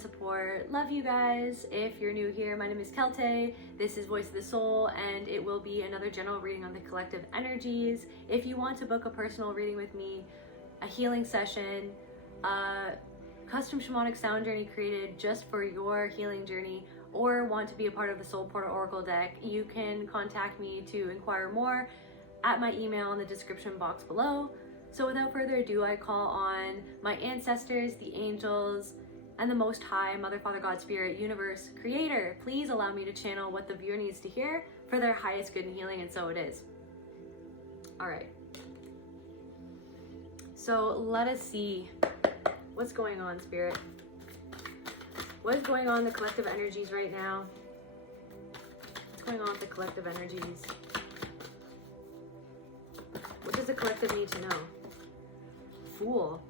support. Love you guys. If you're new here, my name is Kelte. This is Voice of the Soul, and it will be another general reading on the collective energies. If you want to book a personal reading with me, a healing session, a custom shamanic sound journey created just for your healing journey, or want to be a part of the Soul Portal Oracle deck, you can contact me to inquire more at my email in the description box below. So without further ado, I call on my ancestors, the angels, and the Most High, Mother, Father, God, Spirit, Universe, Creator. Please allow me to channel what the viewer needs to hear for their highest good and healing, and so it is. All right. So let us see what's going on, Spirit. What is going on in the collective energies right now? What's going on with the collective energies? What does the collective need to know? Fool.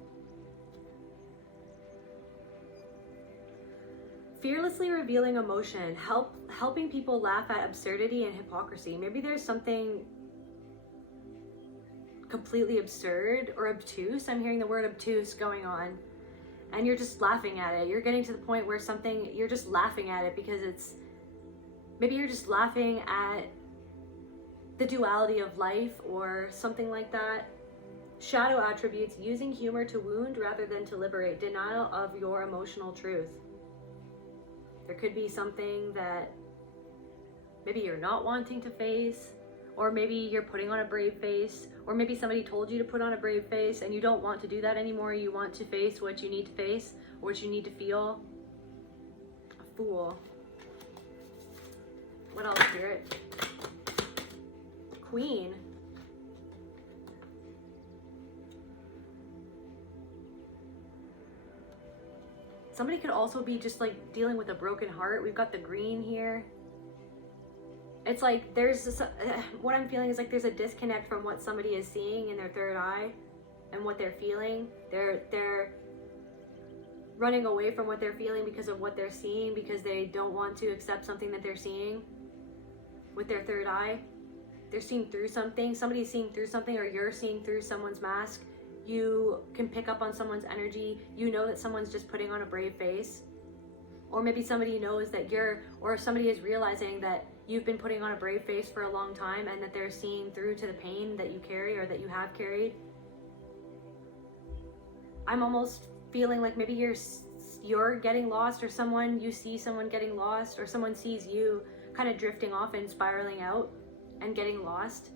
Fearlessly revealing emotion, helping people laugh at absurdity and hypocrisy. Maybe there's something completely absurd or obtuse. I'm hearing the word obtuse going on, and you're just laughing at it. You're getting to the point where you're just laughing at it because maybe you're just laughing at the duality of life or something like that. Shadow attributes, using humor to wound rather than to liberate. Denial of your emotional truth. There could be something that maybe you're not wanting to face, or maybe you're putting on a brave face, or maybe somebody told you to put on a brave face and you don't want to do that anymore. You want to face what you need to face, or what you need to feel. A fool. What else, Spirit? Queen. Somebody could also be just like dealing with a broken heart. We've got the green here. It's like there's this, what I'm feeling is like there's a disconnect from what somebody is seeing in their third eye and what they're feeling. They're running away from what they're feeling because of what they're seeing, because they don't want to accept something that they're seeing with their third eye. They're seeing through something. Somebody's seeing through something, or you're seeing through someone's mask. You can pick up on someone's energy. You know that someone's just putting on a brave face. Or maybe somebody knows that or somebody is realizing that you've been putting on a brave face for a long time, and that they're seeing through to the pain that you carry or that you have carried. I'm almost feeling like maybe you're getting lost, or you see someone getting lost, or someone sees you kind of drifting off and spiraling out and getting lost.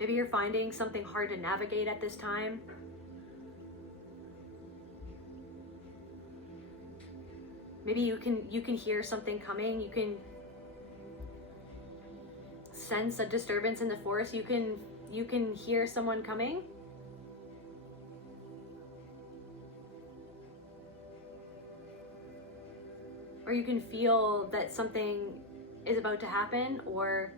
Maybe you're finding something hard to navigate at this time. Maybe you can hear something coming. You can sense a disturbance in the force. You can hear someone coming. Or you can feel that something is about to happen, or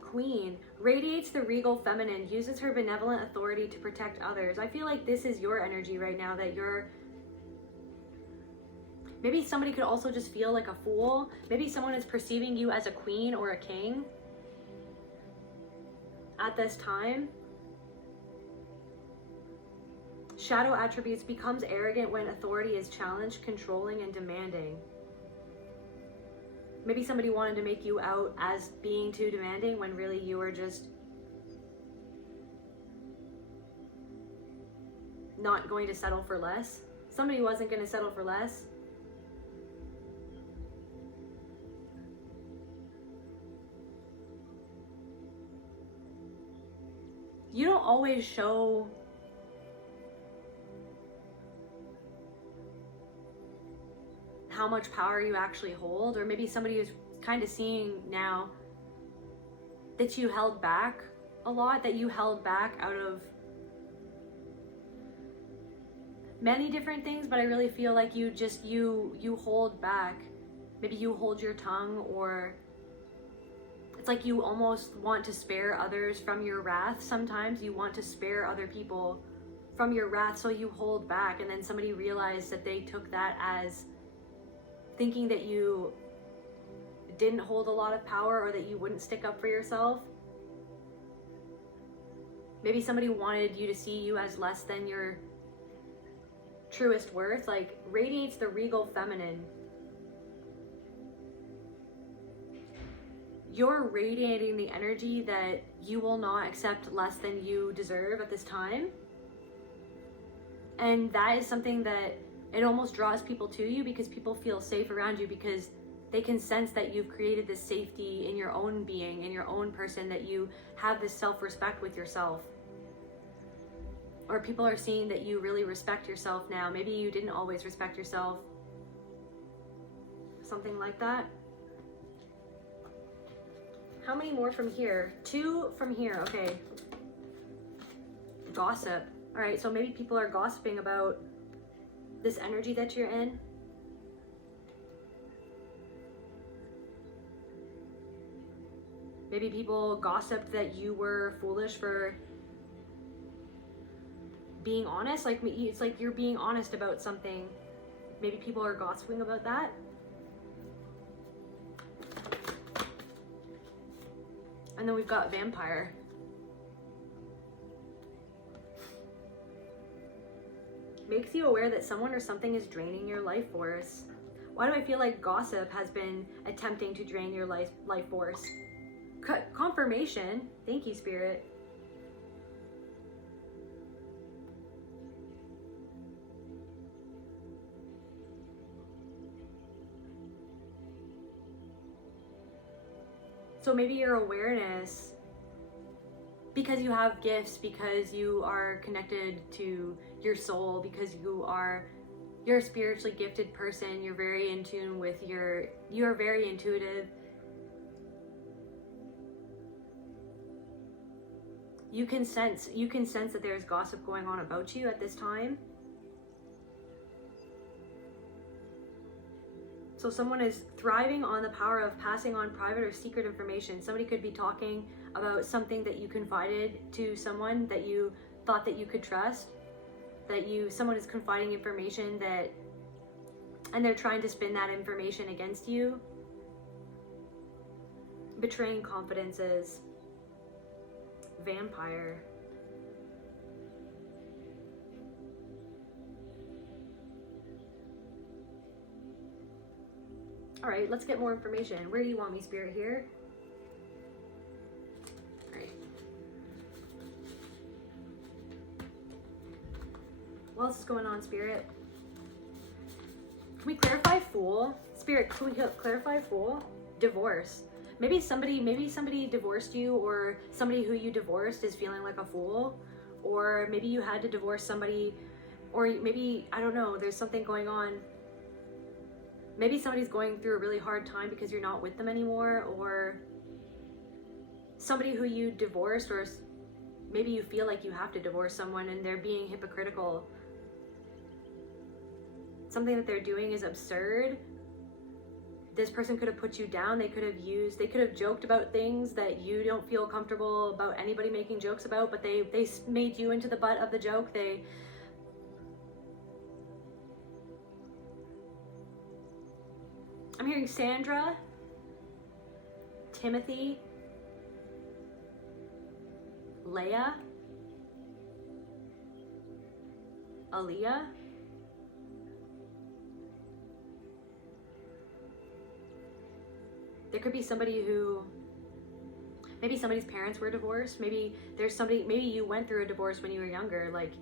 Queen. Radiates the regal feminine, uses her benevolent authority to protect others. I feel like this is your energy right now, that maybe somebody could also just feel like a fool. Maybe someone is perceiving you as a queen or a king at this time. Shadow attributes, becomes arrogant when authority is challenged, controlling and demanding. Maybe somebody wanted to make you out as being too demanding when really you were just not going to settle for less. Somebody wasn't going to settle for less. You don't always show how much power you actually hold, or maybe somebody is kind of seeing now that you held back a lot, that you held back out of many different things, but I really feel like you hold back. Maybe you hold your tongue, or it's like you almost want to spare others from your wrath. Sometimes you want to spare other people from your wrath, so you hold back, and then somebody realized that they took that as thinking that you didn't hold a lot of power, or that you wouldn't stick up for yourself. Maybe somebody wanted you to see you as less than your truest worth, like radiates the regal feminine. You're radiating the energy that you will not accept less than you deserve at this time. And that is something that it almost draws people to you, because people feel safe around you, because they can sense that you've created this safety in your own being, in your own person, that you have this self-respect with yourself. Or people are seeing that you really respect yourself now. Maybe you didn't always respect yourself. Something like that. How many more from here? 2 from here, okay. Gossip. All right, so maybe people are gossiping about this energy that you're in. Maybe people gossiped that you were foolish for being honest. Like, it's like you're being honest about something. Maybe people are gossiping about that. And then we've got vampire. Makes you aware that someone or something is draining your life force. Why do I feel like gossip has been attempting to drain your life force? Confirmation. Thank you, Spirit. So maybe your awareness, because you have gifts, because you are connected to your soul, because you're a spiritually gifted person, you're very in tune with you're very intuitive. You can sense that there's gossip going on about you at this time. So someone is thriving on the power of passing on private or secret information. Somebody could be talking about something that you confided to someone that you thought that you could trust, someone is confiding information and they're trying to spin that information against you. Betraying confidences. Vampire. All right, let's get more information. Where do you want me, Spirit? Here? All right. What else is going on, Spirit? Can we clarify Fool? Spirit, can we clarify Fool? Divorce. Maybe somebody divorced you, or somebody who you divorced is feeling like a fool, or maybe you had to divorce somebody, or maybe, I don't know, there's something going on. Maybe somebody's going through a really hard time because you're not with them anymore, or somebody who you divorced, or maybe you feel like you have to divorce someone and they're being hypocritical. Something that they're doing is absurd. This person could have put you down. They could have joked about things that you don't feel comfortable about anybody making jokes about, but they made you into the butt of the joke. I'm hearing Sandra, Timothy, Leah, Aaliyah. There could be somebody maybe somebody's parents were divorced. Maybe you went through a divorce when you were younger, like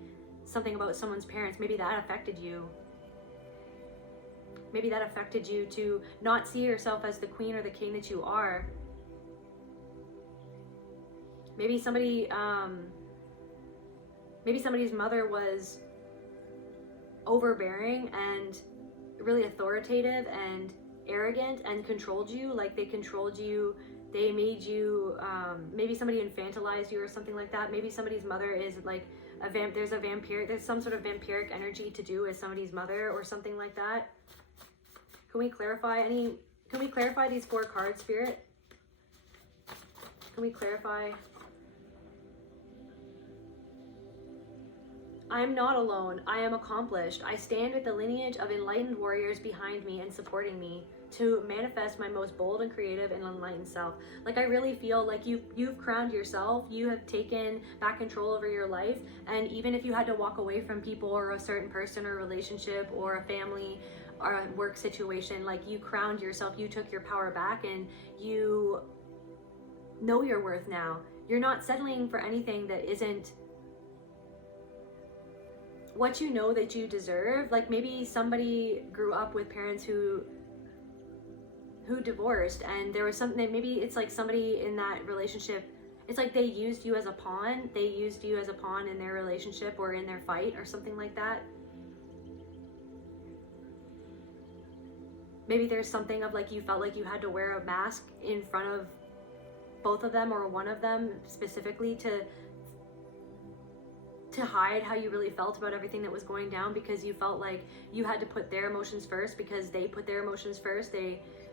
something about someone's parents. Maybe that affected you. Maybe that affected you to not see yourself as the queen or the king that you are. Maybe somebody's mother was overbearing and really authoritative and arrogant and controlled you. Like they controlled you, they made you, maybe somebody infantilized you or something like that. Maybe somebody's mother is like there's some sort of vampiric energy to do with somebody's mother or something like that. Can we clarify these 4 cards, Spirit? Can we clarify? I am not alone. I am accomplished. I stand with the lineage of enlightened warriors behind me and supporting me. to manifest my most bold and creative and enlightened self. Like I really feel like you've crowned yourself, you have taken back control over your life, and even if you had to walk away from people or a certain person or relationship or a family or a work situation, like you crowned yourself, you took your power back, and you know your worth now. You're not settling for anything that isn't what you know that you deserve. Like maybe somebody grew up with parents who divorced, and there was something, maybe it's like somebody in that relationship, it's like they used you as a pawn. They used you as a pawn in their relationship or in their fight or something like that. Maybe there's something of like you felt like you had to wear a mask in front of both of them or one of them specifically to hide how you really felt about everything that was going down, because you felt like you had to put their emotions first because they put their emotions first.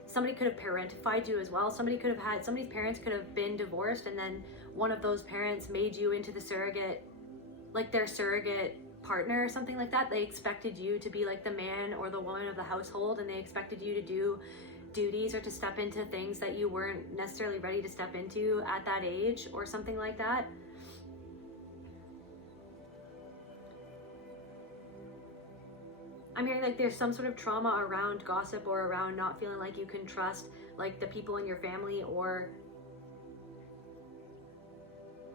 Somebody could have parentified you as well. Somebody's parents could have been divorced, and then one of those parents made you into the surrogate, like their surrogate partner or something like that. They expected you to be like the man or the woman of the household, and they expected you to do duties or to step into things that you weren't necessarily ready to step into at that age or something like that. I'm hearing like there's some sort of trauma around gossip or around not feeling like you can trust like the people in your family, or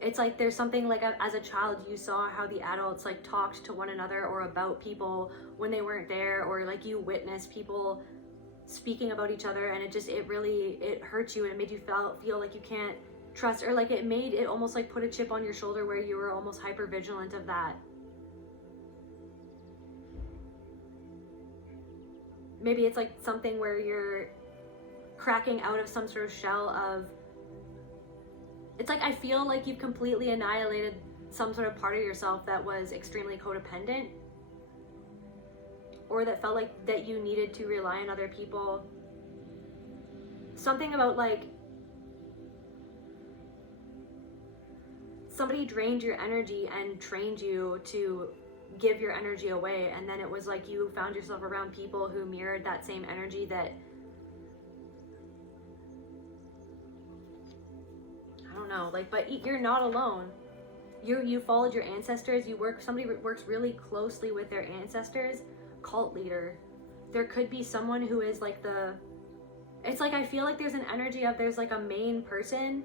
it's like there's something like as a child you saw how the adults like talked to one another or about people when they weren't there, or like you witnessed people speaking about each other, and it hurt you, and it made you feel like you can't trust, or like it almost like put a chip on your shoulder where you were almost hyper vigilant of that. Maybe it's like something where you're cracking out of some sort of shell of, it's like I feel like you've completely annihilated some sort of part of yourself that was extremely codependent, or that felt like that you needed to rely on other people. Something about like somebody drained your energy and trained you to give your energy away, and then it was like you found yourself around people who mirrored that same energy. That I don't know, like, but you're not alone. You followed your ancestors. Somebody works really closely with their ancestors. Cult leader. There could be someone who is like it's like I feel like there's an energy of there's like a main person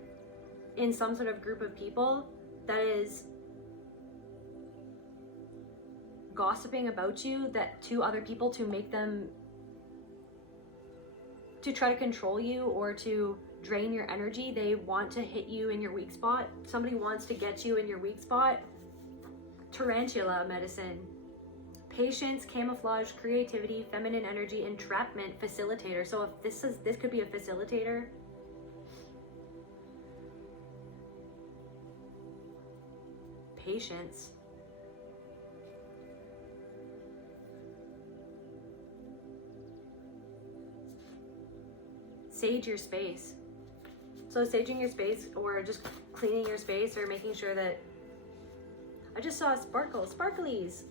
in some sort of group of people that is gossiping about you to other people to make them, to try to control you or to drain your energy. They want to hit you in your weak spot. Somebody wants to get you in your weak spot. Tarantula medicine. Patience, camouflage, creativity, feminine energy, entrapment, facilitator. So if this could be a facilitator. Patience. Sage your space. So saging your space, or just cleaning your space, or making sure that, I just saw sparklies.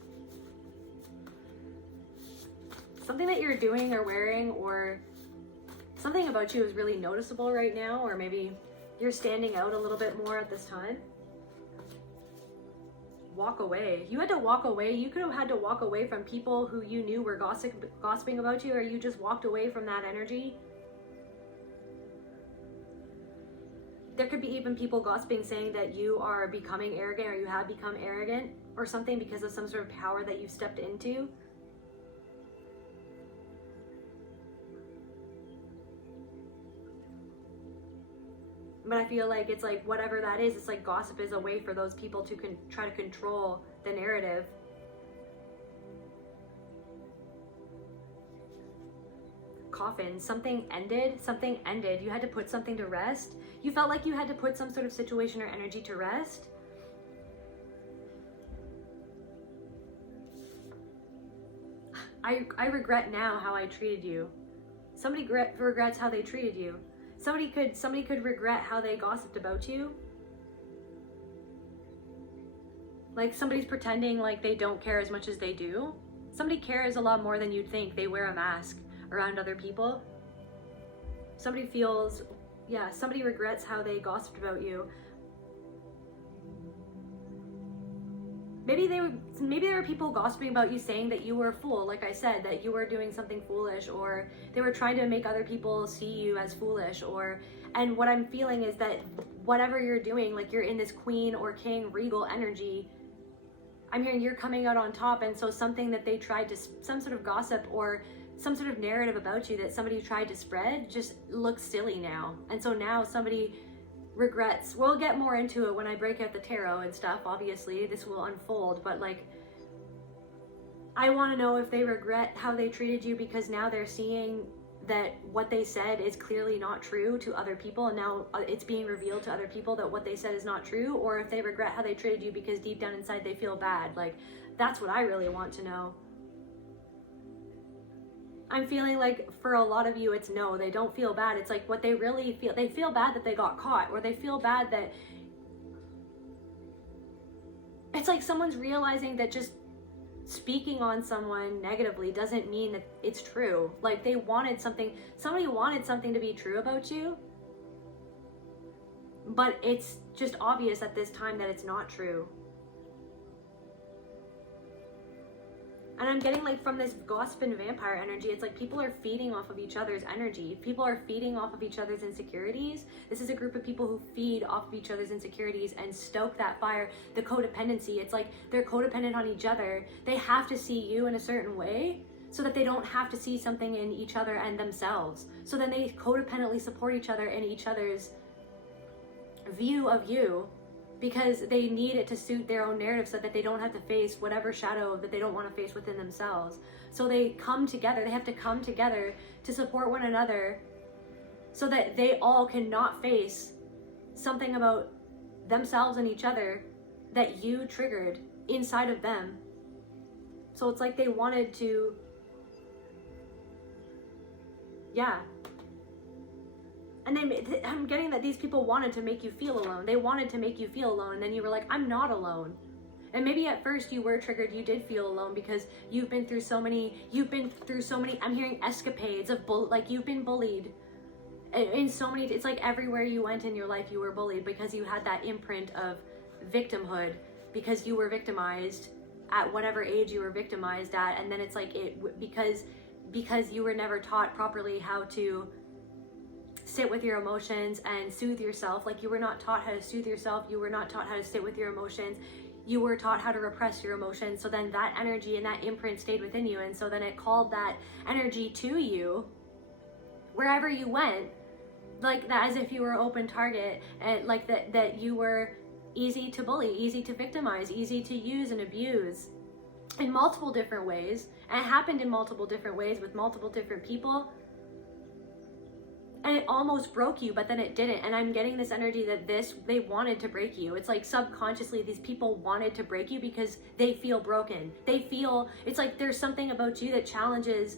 Something that you're doing or wearing, or something about you is really noticeable right now, or maybe you're standing out a little bit more at this time. Walk away. You had to walk away. You could have had to walk away from people who you knew were gossiping about you, or you just walked away from that energy. There could be even people gossiping, saying that you are becoming arrogant, or you have become arrogant or something because of some sort of power that you've stepped into. But I feel like it's like whatever that is, it's like gossip is a way for those people to try to control the narrative. Coffin. Something ended. You had to put something to rest. You felt like you had to put some sort of situation or energy to rest. I regret now how I treated you. Somebody regrets how they treated you. Somebody could regret how they gossiped about you. Like somebody's pretending like they don't care as much as they do. Somebody cares a lot more than you'd think. They wear a mask around other people. Somebody feels, yeah, somebody regrets how they gossiped about you. Maybe there were people gossiping about you, saying that you were a fool, like I said, that you were doing something foolish, or they were trying to make other people see you as foolish, and what I'm feeling is that whatever you're doing, like you're in this queen or king regal energy, I'm hearing you're coming out on top. And so something that they tried to, some sort of gossip or some sort of narrative about you that somebody tried to spread just looks silly now. And so now somebody regrets. We'll get more into it when I break out the tarot and stuff. Obviously this will unfold, but like, I want to know if they regret how they treated you because now they're seeing that what they said is clearly not true to other people, and now it's being revealed to other people that what they said is not true, or if they regret how they treated you because deep down inside they feel bad. Like, that's what I really want to know. I'm feeling like for a lot of you it's no, they don't feel bad. It's like what they really feel, they feel bad that they got caught, or they feel bad that it's like someone's realizing that just speaking on someone negatively doesn't mean that it's true. Like they wanted something, somebody wanted something to be true about you, but it's just obvious at this time that it's not true. And I'm getting like from this gossip and vampire energy, it's like people are feeding off of each other's energy. People are feeding off of each other's insecurities. This is a group of people who feed off of each other's insecurities and stoke that fire. The codependency, it's like they're codependent on each other. They have to see you in a certain way so that they don't have to see something in each other and themselves. So then they codependently support each other in each other's view of you, because they need it to suit their own narrative so that they don't have to face whatever shadow that they don't want to face within themselves. So they come together, they have to come together to support one another so that they all cannot face something about themselves and each other that you triggered inside of them. So it's like they wanted to, yeah. And I'm getting that these people wanted to make you feel alone. They wanted to make you feel alone, and then you were like, I'm not alone. And maybe at first you were triggered, you did feel alone because you've been through so many, I'm hearing escapades of, like you've been bullied. In so many, it's like everywhere you went in your life you were bullied because you had that imprint of victimhood, because you were victimized at whatever age you were victimized at. And then it's like because you were never taught properly how to sit with your emotions and soothe yourself. Like you were not taught how to soothe yourself. You were not taught how to sit with your emotions. You were taught how to repress your emotions. So then that energy and that imprint stayed within you. And so then it called that energy to you wherever you went, like that, as if you were an open target, and like that you were easy to bully, easy to victimize, easy to use and abuse in multiple different ways. And it happened in multiple different ways with multiple different people. And it almost broke you, but then it didn't. And I'm getting this energy that they wanted to break you. It's like subconsciously these people wanted to break you because they feel broken. They feel, it's like there's something about you that challenges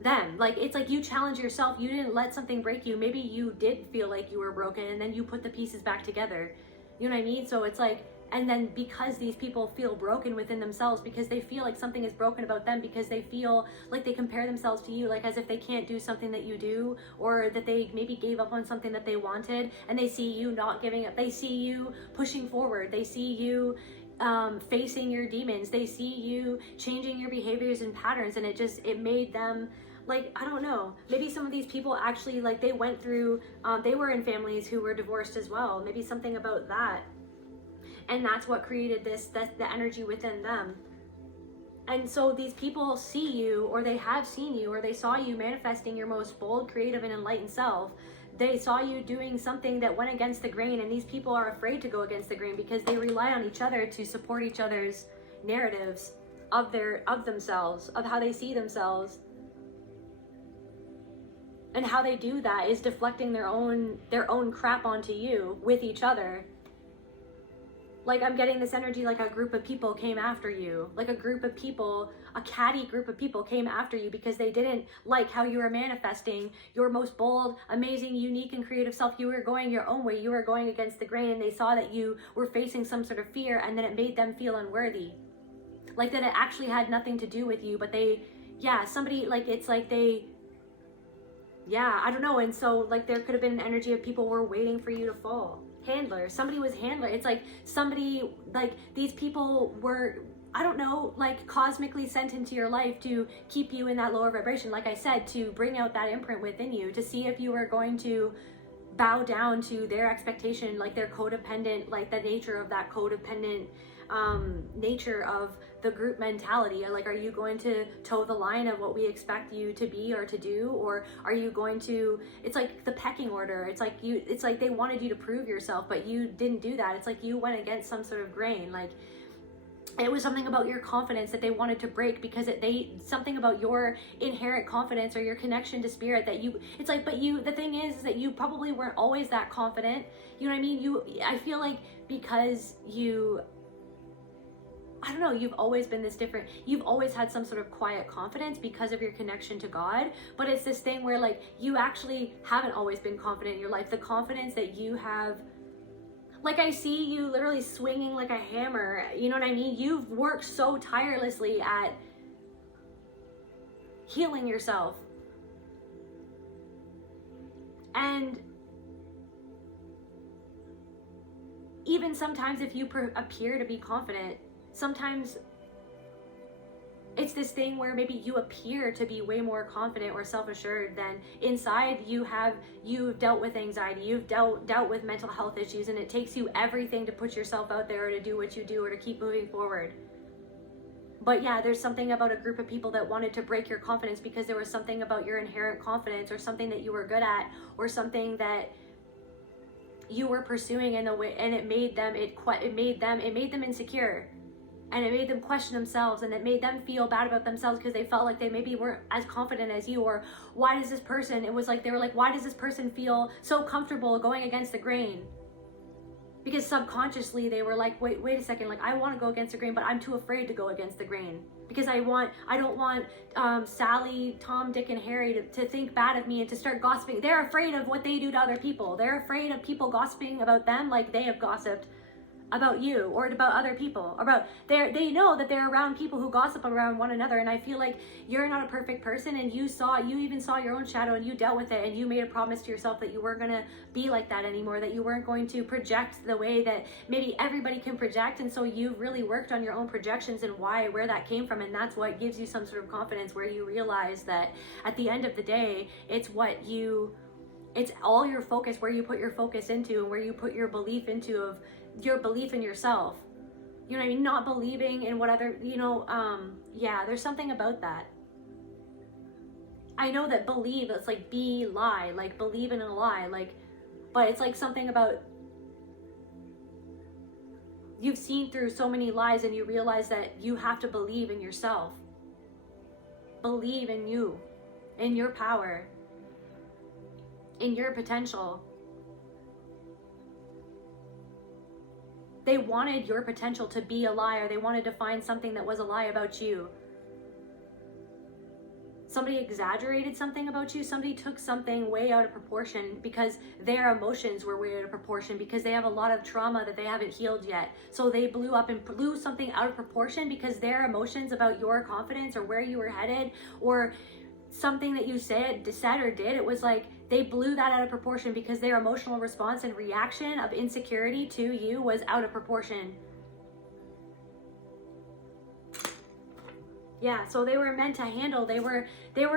them. Like it's like you challenge yourself. You didn't let something break you. Maybe you did feel like you were broken and then you put the pieces back together. You know what I mean? So it's like, and then because these people feel broken within themselves, because they feel like something is broken about them, because they feel like they compare themselves to you, like as if they can't do something that you do, or that they maybe gave up on something that they wanted, and they see you not giving up. They see you pushing forward. They see you facing your demons. They see you changing your behaviors and patterns, and it made them, like, I don't know, maybe some of these people actually, like, they went through, they were in families who were divorced as well. Maybe something about that. And that's what created the energy within them. And so these people see you, or they have seen you, or they saw you manifesting your most bold, creative, and enlightened self. They saw you doing something that went against the grain, and these people are afraid to go against the grain because they rely on each other to support each other's narratives of themselves, of how they see themselves. And how they do that is deflecting their own crap onto you with each other. Like I'm getting this energy like a group of people came after you. Like a group of people, a catty group of people came after you because they didn't like how you were manifesting your most bold, amazing, unique, and creative self. You were going your own way. You were going against the grain, and they saw that you were facing some sort of fear, and then it made them feel unworthy. Like that it actually had nothing to do with you, but somebody, like, it's like they Yeah, I don't know. And so like there could have been an energy of people were waiting for you to fall. Handler, somebody was handler. It's like somebody, like these people were, I don't know, like cosmically sent into your life to keep you in that lower vibration. Like I said, to bring out that imprint within you, to see if you were going to bow down to their expectation, like their codependent, like the nature of that codependent nature of the group mentality. Like, are you going to toe the line of what we expect you to be or to do, or are you going to, it's like the pecking order. It's like you, it's like they wanted you to prove yourself, but you didn't do that. It's like you went against some sort of grain. Like it was something about your confidence that they wanted to break, because something about your inherent confidence or your connection to spirit that you, it's like, but you, the thing is that you probably weren't always that confident. You know what I mean? I feel like because you, I don't know, you've always been this different. You've always had some sort of quiet confidence because of your connection to God. But it's this thing where like you actually haven't always been confident in your life. The confidence that you have, like I see you literally swinging like a hammer. You know what I mean? You've worked so tirelessly at healing yourself. And even sometimes if you appear to be confident, sometimes it's this thing where maybe you appear to be way more confident or self-assured than inside you've dealt with anxiety, you've dealt with mental health issues, and it takes you everything to put yourself out there or to do what you do or to keep moving forward. But yeah, there's something about a group of people that wanted to break your confidence because there was something about your inherent confidence or something that you were good at or something that you were pursuing in the way, and it made them insecure. And it made them question themselves, and it made them feel bad about themselves because they felt like they maybe weren't as confident as you. Or why does this person, it was like they were like, why does this person feel so comfortable going against the grain? Because subconsciously they were like, wait a second, like I want to go against the grain, but I'm too afraid to go against the grain because I don't want Sally, Tom, Dick, and Harry to think bad of me and to start gossiping. They're afraid of what they do to other people. They're afraid of people gossiping about them like they have gossiped about you or about other people. They know that they're around people who gossip around one another. And I feel like you're not a perfect person, and you even saw your own shadow and you dealt with it, and you made a promise to yourself that you weren't going to be like that anymore, that you weren't going to project the way that maybe everybody can project. And so you've really worked on your own projections and where that came from, and that's what gives you some sort of confidence, where you realize that at the end of the day, it's all your focus, where you put your focus into and where you put your belief into of your belief in yourself. You know what I mean? Not believing in what other, yeah, there's something about that. I know that believe, it's like lie, like believe in a lie, like, but it's like something about you've seen through so many lies and you realize that you have to believe in yourself. Believe in you, in your power, in your potential. They wanted your potential to be a lie, or they wanted to find something that was a lie about you. Somebody exaggerated something about you. Somebody took something way out of proportion because their emotions were way out of proportion, because they have a lot of trauma that they haven't healed yet. So they blew something out of proportion because their emotions about your confidence or where you were headed or something that you said or did, it was like they blew that out of proportion because their emotional response and reaction of insecurity to you was out of proportion. Yeah, so they were meant to handle, they were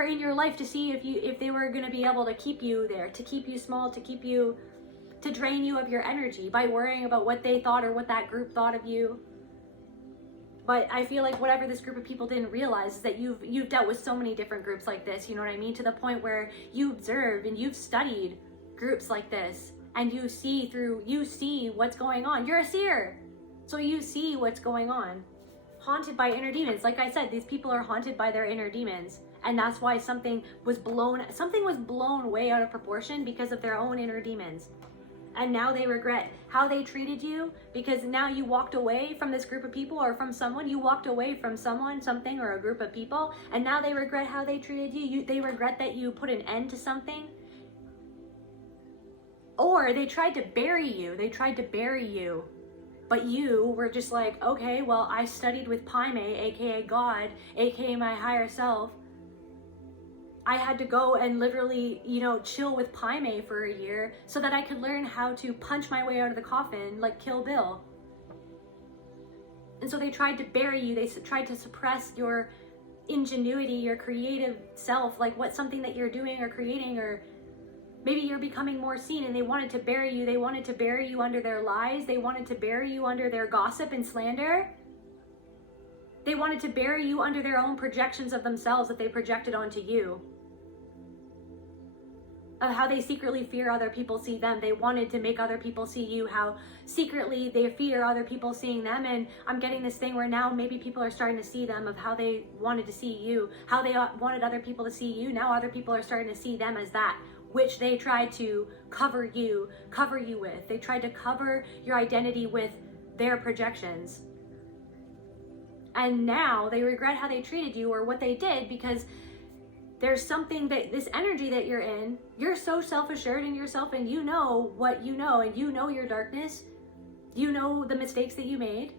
in your life to see if they were going to be able to keep you there, to keep you small, to drain you of your energy by worrying about what they thought or what that group thought of you. But I feel like whatever this group of people didn't realize is that you've dealt with so many different groups like this, you know what I mean? To the point where you observed and you've studied groups like this, and you see what's going on. You're a seer, so you see what's going on. Haunted by inner demons. Like I said, these people are haunted by their inner demons. And that's why something was blown way out of proportion because of their own inner demons. And now they regret how they treated you, because now you walked away from this group of people or from someone. You walked away from someone, something, or a group of people, and now they regret how they treated you. They regret that you put an end to something. Or they tried to bury you. But you were just like, okay, well, I studied with Paime, aka God, aka my higher self. I had to go and literally, you know, chill with Paime for a year so that I could learn how to punch my way out of the coffin like Kill Bill. And so they tried to bury you. They tried to suppress your ingenuity, your creative self, like what's something that you're doing or creating, or maybe you're becoming more seen, and they wanted to bury you. They wanted to bury you under their lies. They wanted to bury you under their gossip and slander. They wanted to bury you under their own projections of themselves that they projected onto you. Of how they secretly fear other people see them. They wanted to make other people see you, how secretly they fear other people seeing them. And I'm getting this thing where now maybe people are starting to see them of how they wanted to see you, how they wanted other people to see you. Now other people are starting to see them as that, which they tried to cover you with. They tried to cover your identity with their projections. And now they regret how they treated you or what they did, because there's something that this energy that you're in, you're so self-assured in yourself, and you know what you know, and you know your darkness, you know the mistakes that you made.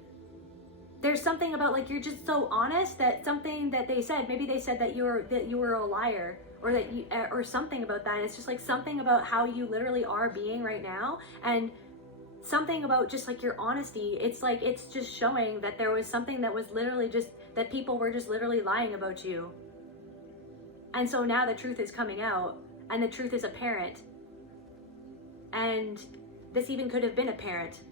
There's something about, like, you're just so honest that something that they said, maybe they said that you were a liar, or that you, or something about that. It's just like something about how you literally are being right now, and something about just like your honesty. It's like, it's just showing that there was something that was literally just, that people were just literally lying about you. And so now the truth is coming out, and the truth is apparent. And this even could have been apparent.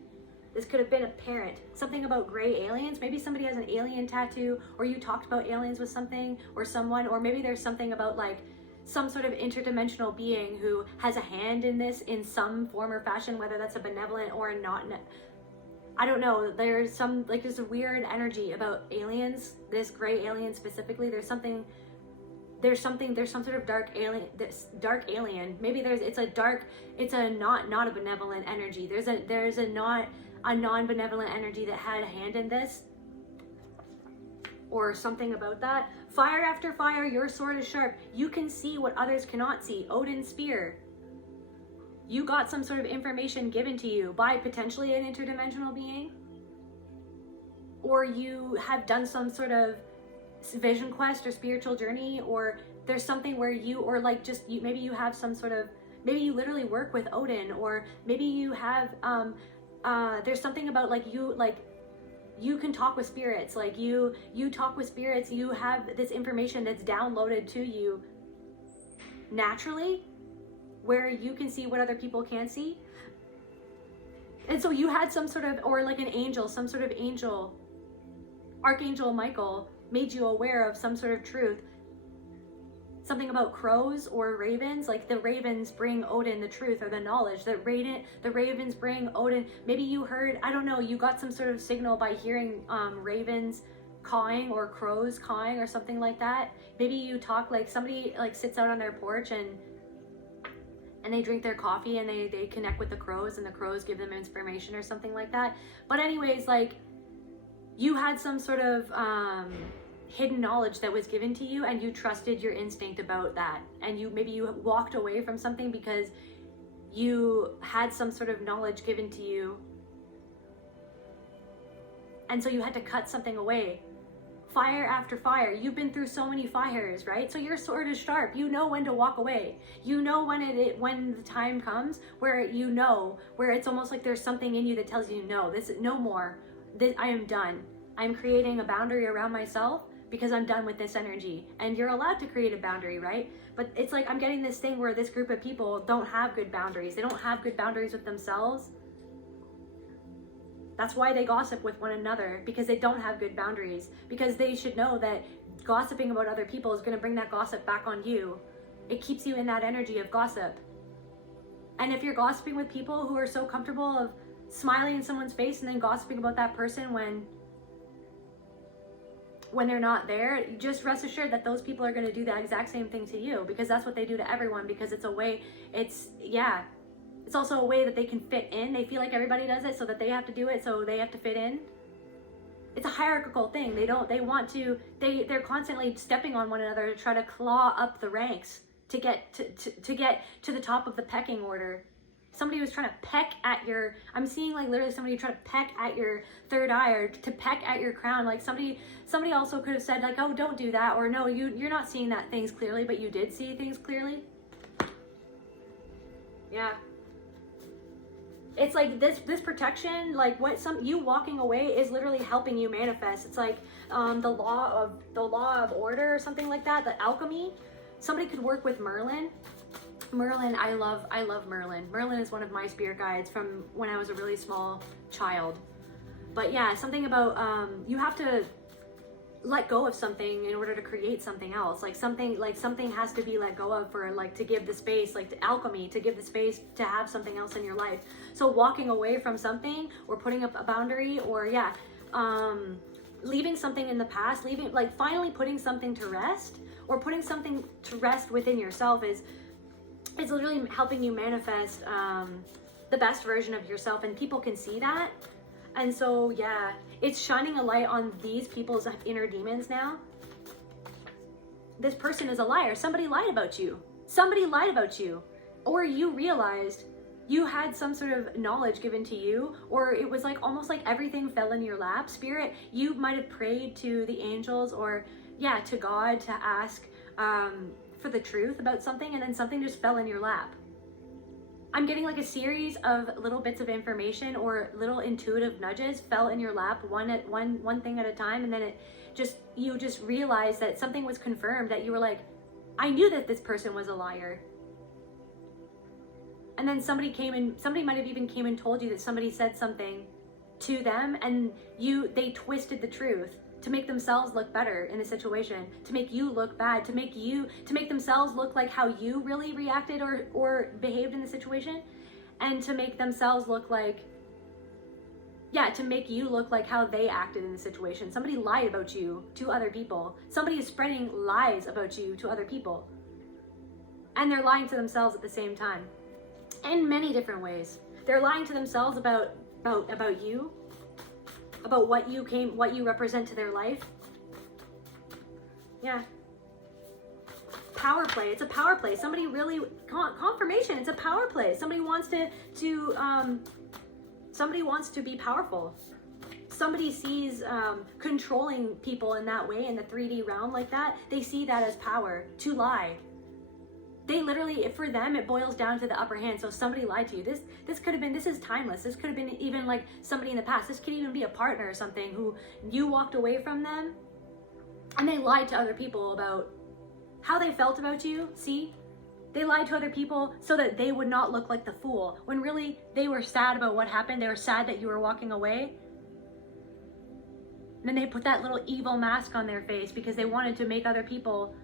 This could have been apparent. Something about gray aliens. Maybe somebody has an alien tattoo, or you talked about aliens with something or someone, or maybe there's something about like some sort of interdimensional being who has a hand in this in some form or fashion, whether that's a benevolent or a not. I don't know. There's some, like, there's a weird energy about aliens, this gray alien specifically. There's some sort of dark alien, this dark alien. Maybe it's a not a benevolent energy. There's a non-benevolent energy that had a hand in this, or something about that. Fire after fire, your sword is sharp. You can see what others cannot see. Odin's spear. You got some sort of information given to you by potentially an interdimensional being, or you have done some sort of vision quest or spiritual journey, or there's something where you, or like just you, maybe you have some sort of, maybe you literally work with Odin, or maybe you have there's something about like you can talk with spirits, like you talk with spirits. You have this information that's downloaded to you naturally, where you can see what other people can't see. And so you had some sort of, or like an angel, some sort of angel, Archangel Michael, made you aware of some sort of truth. Something about crows or ravens, like the ravens bring Odin the truth or the knowledge. The ravens bring Odin. Maybe you heard, I don't know, you got some sort of signal by hearing ravens cawing or crows cawing or something like that. Maybe you talk, like somebody like sits out on their porch and they drink their coffee and they connect with the crows, and the crows give them information or something like that. But anyways, like, you had some sort of hidden knowledge that was given to you, and you trusted your instinct about that, and maybe you walked away from something because you had some sort of knowledge given to you, and so you had to cut something away. Fire after fire. You've been through so many fires, right? So your sword is sharp. You know when to walk away. You know when the time comes where you know, where it's almost like there's something in you that tells you, no, this is no more. I am done. I'm creating a boundary around myself because I'm done with this energy. And you're allowed to create a boundary, right? But it's like, I'm getting this thing where this group of people don't have good boundaries. They don't have good boundaries with themselves. That's why they gossip with one another, because they don't have good boundaries. Because they should know that gossiping about other people is going to bring that gossip back on you. It keeps you in that energy of gossip. And if you're gossiping with people who are so comfortable of smiling in someone's face and then gossiping about that person when they're not there, just rest assured that those people are going to do that exact same thing to you, because that's what they do to everyone, because it's a way, it's also a way that they can fit in. They feel like everybody does it, so that they have to do it, so they have to fit in. It's a hierarchical thing. They're constantly stepping on one another to try to claw up the ranks to get to the top of the pecking order. Somebody was trying to peck at your, I'm seeing like literally somebody trying to peck at your third eye or to peck at your crown. Like somebody also could have said like, oh, don't do that. Or no, you're not seeing that things clearly, but you did see things clearly. Yeah. It's like this protection, like what you walking away is literally helping you manifest. It's like the law of order or something like that, the alchemy. Somebody could work with Merlin. Merlin, I love Merlin. Merlin is one of my spirit guides from when I was a really small child. But yeah, something about you have to let go of something in order to create something else. Like something has to be let go of for like to give the space, like the alchemy, to give the space to have something else in your life. So walking away from something or putting up a boundary or leaving something in the past, finally putting something to rest or putting something to rest within yourself is literally helping you manifest the best version of yourself, and people can see that. And so yeah, it's shining a light on these people's inner demons now. This person is a liar. Somebody lied about you. Somebody lied about you. Or you realized you had some sort of knowledge given to you, or it was like almost like everything fell in your lap. Spirit, you might have prayed to the angels or to God to ask for the truth about something, and then something just fell in your lap. I'm getting like a series of little bits of information or little intuitive nudges fell in your lap, one thing at a time, and then you just realized that something was confirmed, that you were like, I knew that this person was a liar. And then somebody might have even came and told you that somebody said something to them, and they twisted the truth to make themselves look better in the situation, to make you look bad, to make themselves look like how you really reacted or behaved in the situation, and to make themselves look like, to make you look like how they acted in the situation. Somebody lied about you to other people. Somebody is spreading lies about you to other people. And they're lying to themselves at the same time. In many different ways. They're lying to themselves about you, about what you represent to their life. Yeah. Power play. It's a power play. Somebody really confirmation. It's a power play. Somebody wants to be powerful. Somebody sees controlling people in that way, in the 3D realm like that. They see that as power to lie. They literally, for them, it boils down to the upper hand. So somebody lied to you. This could have been, this is timeless. This could have been even like somebody in the past. This could even be a partner or something who you walked away from them and they lied to other people about how they felt about you. See? They lied to other people so that they would not look like the fool, when really they were sad about what happened. They were sad that you were walking away. And then they put that little evil mask on their face because they wanted to make other people,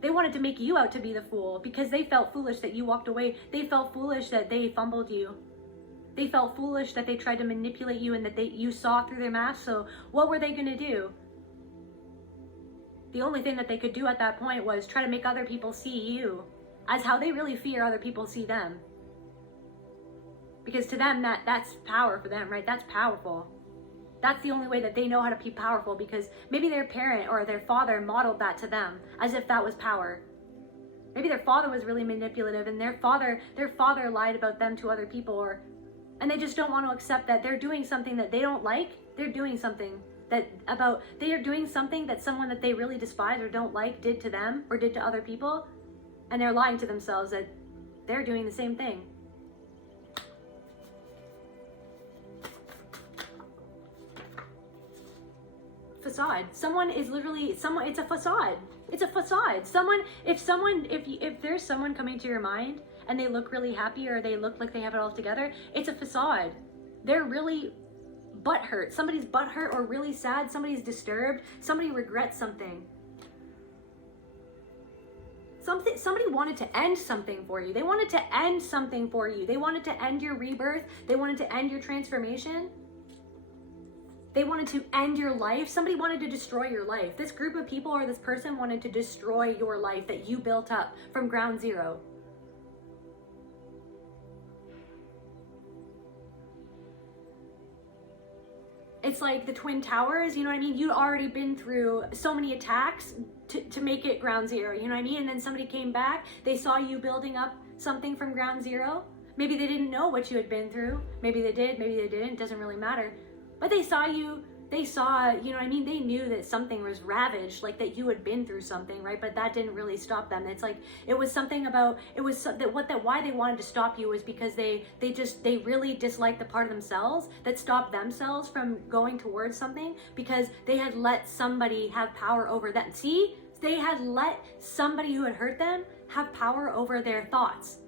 they wanted to make you out to be the fool because they felt foolish that you walked away. They felt foolish that they fumbled you. They felt foolish that they tried to manipulate you and that you saw through their mask. So what were they going to do? The only thing that they could do at that point was try to make other people see you as how they really fear other people see them. Because to them, that's power for them, right? That's powerful. That's the only way that they know how to be powerful, because maybe their parent or their father modeled that to them as if that was power. Maybe their father was really manipulative and their father lied about them to other people, and they just don't want to accept that they're doing something that they don't like. They're doing something they are doing something that someone that they really despise or don't like did to them or did to other people, and they're lying to themselves that they're doing the same thing. Facade. It's a facade. It's a facade. If there's someone coming to your mind and they look really happy or they look like they have it all together, it's a facade. They're really butthurt. Somebody's butthurt or really sad. Somebody's disturbed. Somebody regrets something. Somebody wanted to end something for you. They wanted to end something for you. They wanted to end your rebirth. They wanted to end your transformation. They wanted to end your life. Somebody wanted to destroy your life. This group of people or this person wanted to destroy your life that you built up from ground zero. It's like the Twin Towers, you know what I mean? You'd already been through so many attacks to make it ground zero, you know what I mean? And then somebody came back, they saw you building up something from ground zero, Maybe they didn't know what you had been through. Maybe they did, maybe they didn't, doesn't really matter. But they saw you, you know what I mean? They knew that something was ravaged, like that you had been through something, right? But that didn't really stop them. It's like, it was something about, why they wanted to stop you was because they really disliked the part of themselves that stopped themselves from going towards something, because they had let somebody have power over that. See, they had let somebody who had hurt them have power over their thoughts.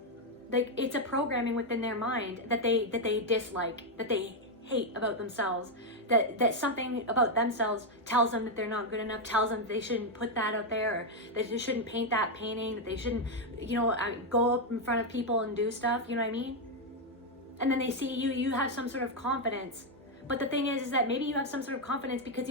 Like, it's a programming within their mind that they dislike, that they hate about themselves, that something about themselves tells them that they're not good enough, tells them that they shouldn't put that out there, or that they shouldn't paint that painting, that they shouldn't, you know, go up in front of people and do stuff, you know what I mean? And then they see you have some sort of confidence. But the thing is that maybe you have some sort of confidence because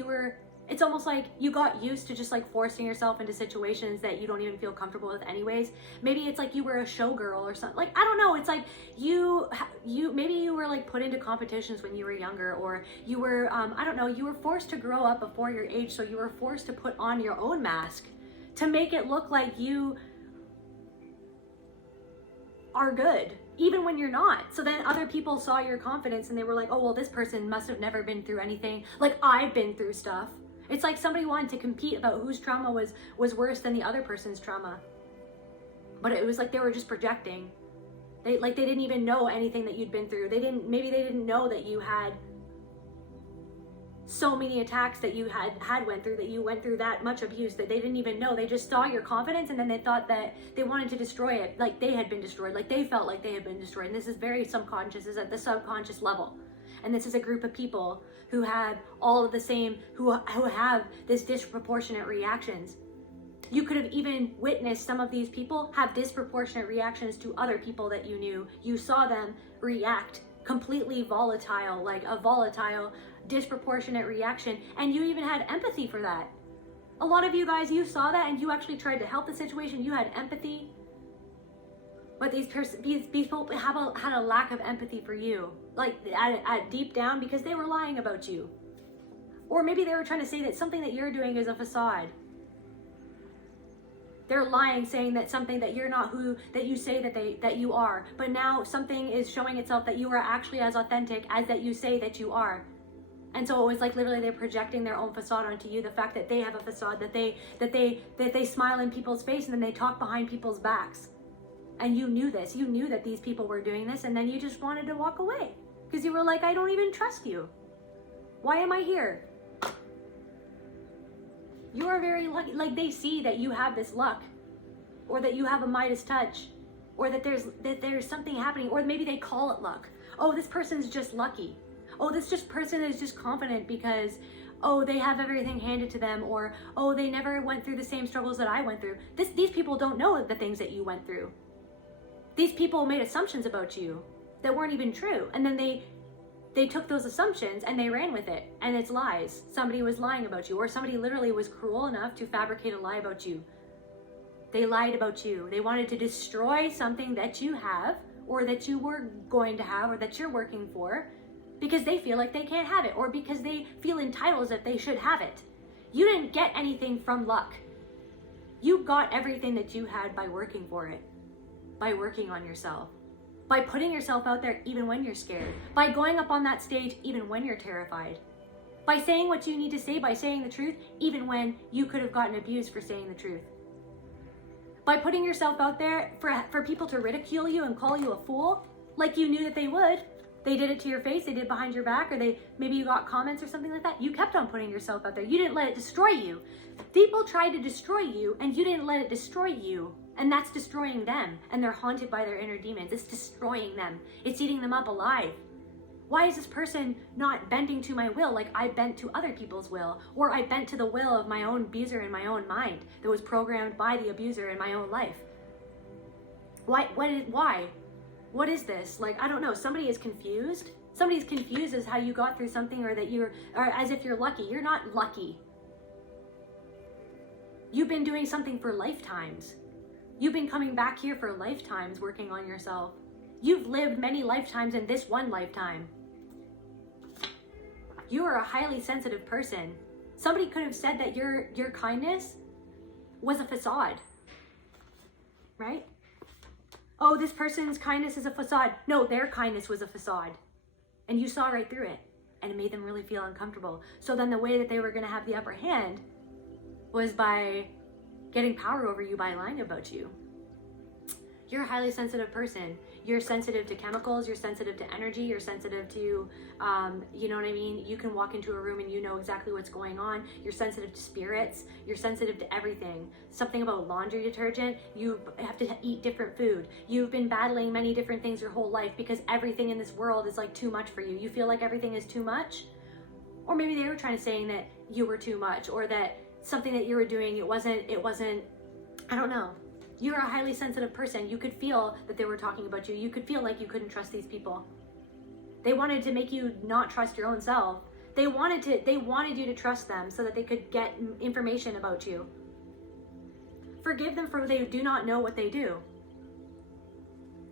it's almost like you got used to just like forcing yourself into situations that you don't even feel comfortable with anyways. Maybe it's like you were a showgirl or something. Like, I don't know. It's like maybe you were like put into competitions when you were younger, or you were, I don't know, you were forced to grow up before your age. So you were forced to put on your own mask to make it look like you are good, even when you're not. So then other people saw your confidence and they were like, oh, well, this person must have never been through anything. Like, I've been through stuff. It's like somebody wanted to compete about whose trauma was worse than the other person's trauma. But it was like they were just projecting. They didn't even know anything that you'd been through. Maybe they didn't know that you had so many attacks that you had went through, that you went through that much abuse, that they didn't even know. They just saw your confidence and then they thought that they wanted to destroy it, like they had been destroyed, like they felt like they had been destroyed. And this is very subconscious, is at the subconscious level. And this is a group of people who have all of the same, who have this disproportionate reactions. You could have even witnessed some of these people have disproportionate reactions to other people that you knew. You saw them react completely volatile, like a volatile, disproportionate reaction, and you even had empathy for that. A lot of you guys, you saw that and you actually tried to help the situation. You had empathy, but these people had a lack of empathy for you, like at deep down, because they were lying about you, or maybe they were trying to say that something that you're doing is a facade. They're lying, saying that something that you're not who that you say that you are, but now something is showing itself that you are actually as authentic as that you say that you are. And so it was like literally they're projecting their own facade onto you, the fact that they have a facade, that they smile in people's face and then they talk behind people's backs. And you knew this. You knew that these people were doing this, and then you just wanted to walk away because you were like, I don't even trust you. Why am I here? You are very lucky. Like, they see that you have this luck, or that you have a Midas touch, or that there's something happening, or maybe they call it luck. Oh, this person's just lucky. Oh, person is just confident because, oh, they have everything handed to them, or, oh, they never went through the same struggles that I went through. These people don't know the things that you went through. These people made assumptions about you that weren't even true. And then they took those assumptions and they ran with it. And it's lies. Somebody was lying about you, or somebody literally was cruel enough to fabricate a lie about you. They lied about you. They wanted to destroy something that you have, or that you were going to have, or that you're working for, because they feel like they can't have it, or because they feel entitled as if they should have it. You didn't get anything from luck. You got everything that you had by working for it, by working on yourself, by putting yourself out there even when you're scared, by going up on that stage even when you're terrified, by saying what you need to say, by saying the truth even when you could have gotten abused for saying the truth, by putting yourself out there for people to ridicule you and call you a fool like you knew that they would. They did it to your face, they did behind your back, or maybe you got comments or something like that. You kept on putting yourself out there. You didn't let it destroy you. People tried to destroy you and you didn't let it destroy you. And that's destroying them. And they're haunted by their inner demons. It's destroying them. It's eating them up alive. Why is this person not bending to my will like I bent to other people's will? Or I bent to the will of my own abuser in my own mind that was programmed by the abuser in my own life? Why? What is this? Like, I don't know. Somebody is confused. Somebody's confused as how you got through something, or as if you're lucky. You're not lucky. You've been doing something for lifetimes. You've been coming back here for lifetimes working on yourself. You've lived many lifetimes in this one lifetime. You are a highly sensitive person. Somebody could have said that your kindness was a facade, right? oh, this person's kindness is a facade. No, their kindness was a facade. And you saw right through it. And it made them really feel uncomfortable. So then the way that they were going to have the upper hand was by getting power over you by lying about you. You're a highly sensitive person. You're sensitive to chemicals, you're sensitive to energy, you're sensitive to, you know what I mean? You can walk into a room and you know exactly what's going on. You're sensitive to spirits, you're sensitive to everything. Something about laundry detergent, you have to eat different food. You've been battling many different things your whole life because everything in this world is like too much for you. You feel like everything is too much? Or maybe they were trying to saying that you were too much, or that something that you were doing, it wasn't, I don't know. You're a highly sensitive person. You could feel that they were talking about you. You could feel like you couldn't trust these people. They wanted to make you not trust your own self. They wanted you to trust them so that they could get information about you. Forgive them for they do not know what they do.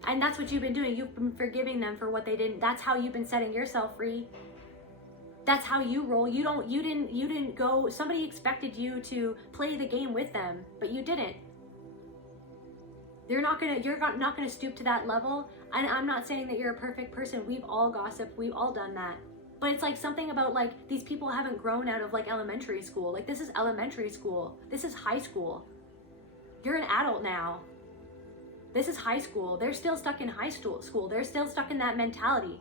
And that's what you've been doing. You've been forgiving them for what they didn't. That's how you've been setting yourself free. That's how you roll. You didn't go, somebody expected you to play the game with them, but you didn't. You're not gonna stoop to that level. And I'm not saying that you're a perfect person. We've all gossiped, we've all done that. But it's like something about like, these people haven't grown out of like elementary school. Like this is elementary school. This is high school. You're an adult now. This is high school. They're still stuck in high school. They're still stuck in that mentality.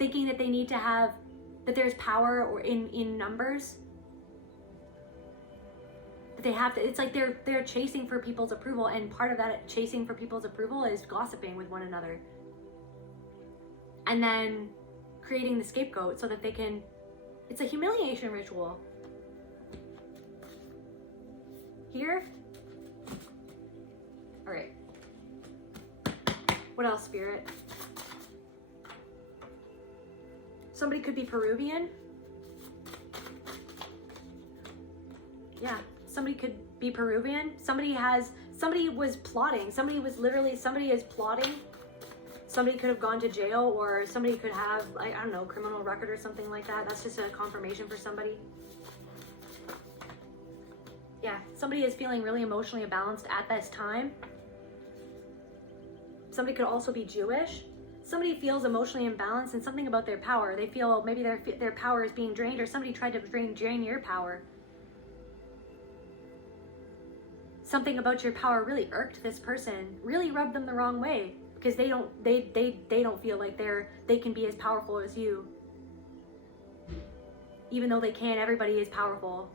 Thinking that they need to have, that there's power or in numbers. They have to, it's like they're chasing for people's approval, and part of that chasing for people's approval is gossiping with one another. And then creating the scapegoat so that they can, it's a humiliation ritual. Here? All right. What else, Spirit? Somebody could be Peruvian. Yeah. Somebody could be Peruvian. Somebody was plotting. Somebody is plotting. Somebody could have gone to jail, or somebody could have, like, I don't know, criminal record or something like that. That's just a confirmation for somebody. Yeah, somebody is feeling really emotionally imbalanced at this time. Somebody could also be Jewish. Somebody feels emotionally imbalanced and something about their power. They feel maybe their power is being drained, or somebody tried to drain your power. Something about your power really irked this person, really rubbed them the wrong way, because they don't feel like they can be as powerful as you. Even though they can, everybody is powerful.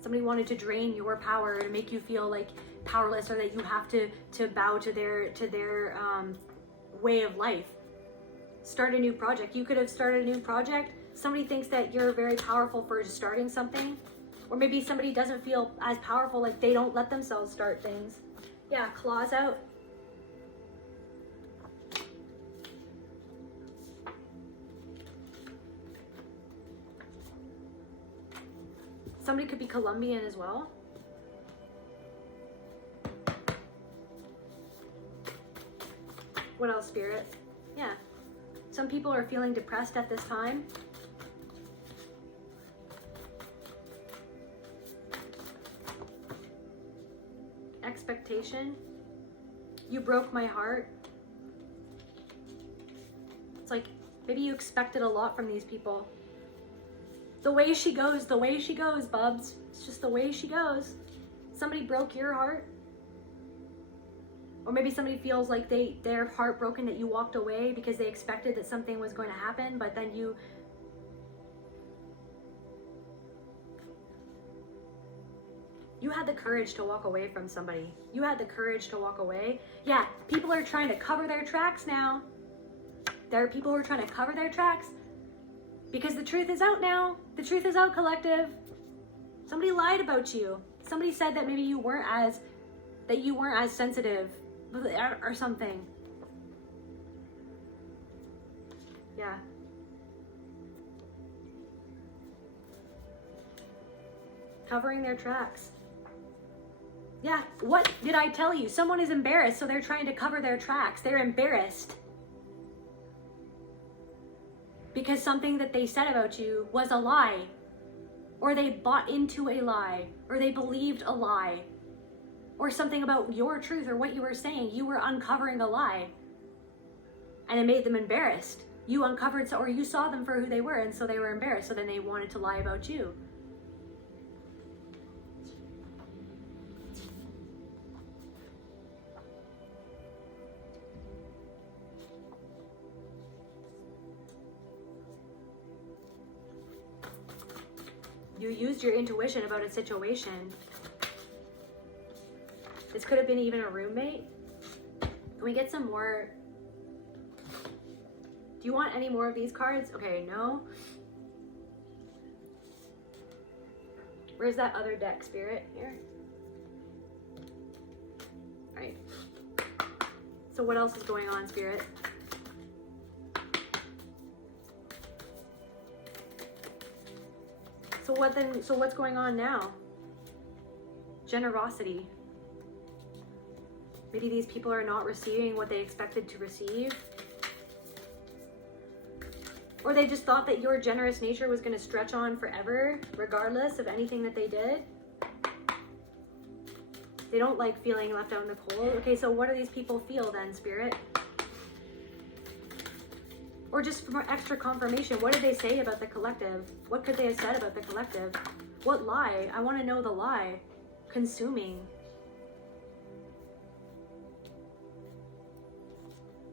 Somebody wanted to drain your power and make you feel like powerless, or that you have to bow to their way of life. Start a new project. You could have started a new project. Somebody thinks that you're very powerful for starting something. Or maybe somebody doesn't feel as powerful, like they don't let themselves start things. Yeah, claws out. Somebody could be Colombian as well. What else, Spirit? Yeah. Some people are feeling depressed at this time. Expectation. You broke my heart. It's like maybe you expected a lot from these people. The way she goes, bubs. It's just the way she goes. Somebody broke your heart. Or maybe somebody feels like they're heartbroken that you walked away because they expected that something was going to happen, but then you had the courage to walk away from somebody. You had the courage to walk away. Yeah, people are trying to cover their tracks now. There are people who are trying to cover their tracks because the truth is out now. The truth is out, collective. Somebody lied about you. Somebody said that maybe you weren't as sensitive or something. Yeah. Covering their tracks. Yeah, what did I tell you? Someone is embarrassed, so they're trying to cover their tracks. They're embarrassed because something that they said about you was a lie, or they bought into a lie, or they believed a lie. or something about your truth or what you were saying. You were uncovering a lie and it made them embarrassed. You uncovered, or you saw them for who they were, and so they were embarrassed, so then they wanted to lie about you. You used your intuition about a situation. This could have been even a roommate. Can we get some more? Do you want any more of these cards? Okay, no. Where's that other deck, Spirit? Here. All right. So what else is going on, Spirit? So what then? So what's going on now? Generosity. Maybe these people are not receiving what they expected to receive. Or they just thought that your generous nature was going to stretch on forever, regardless of anything that they did. They don't like feeling left out in the cold. Okay, so what do these people feel then, Spirit? Or just for extra confirmation, what did they say about the collective? What could they have said about the collective? What lie? I want to know the lie. Consuming.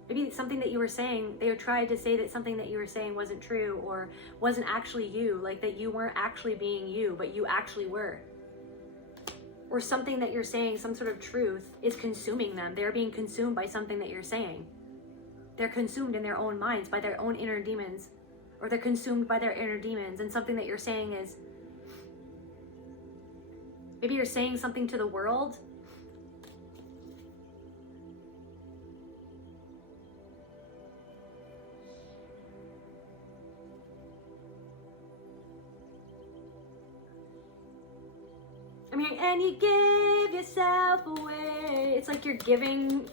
Maybe something that you were saying, they tried to say that something that you were saying wasn't true or wasn't actually you, like that you weren't actually being you, but you actually were. Or something that you're saying, some sort of truth, is consuming them. They're being consumed by something that you're saying. They're consumed in their own minds, by their own inner demons. Or they're consumed by their inner demons, and something that you're saying is, maybe you're saying something to the world. I mean, and you give yourself away. It's like you're giving.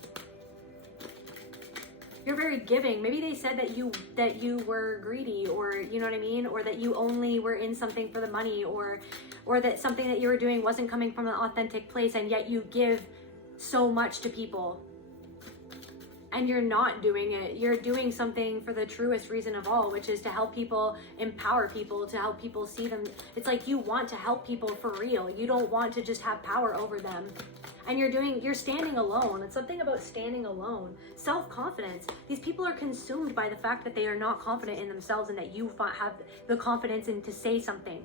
You're very giving. Maybe they said that you were greedy, or you know what I mean, or that you only were in something for the money, or that something that you were doing wasn't coming from an authentic place, and yet you give so much to people. And you're not doing it. You're doing something for the truest reason of all, which is to help people, empower people, to help people see them. It's like you want to help people for real. You don't want to just have power over them. And you're standing alone. It's something about standing alone. Self-confidence. These people are consumed by the fact that they are not confident in themselves and that you have the confidence in to say something.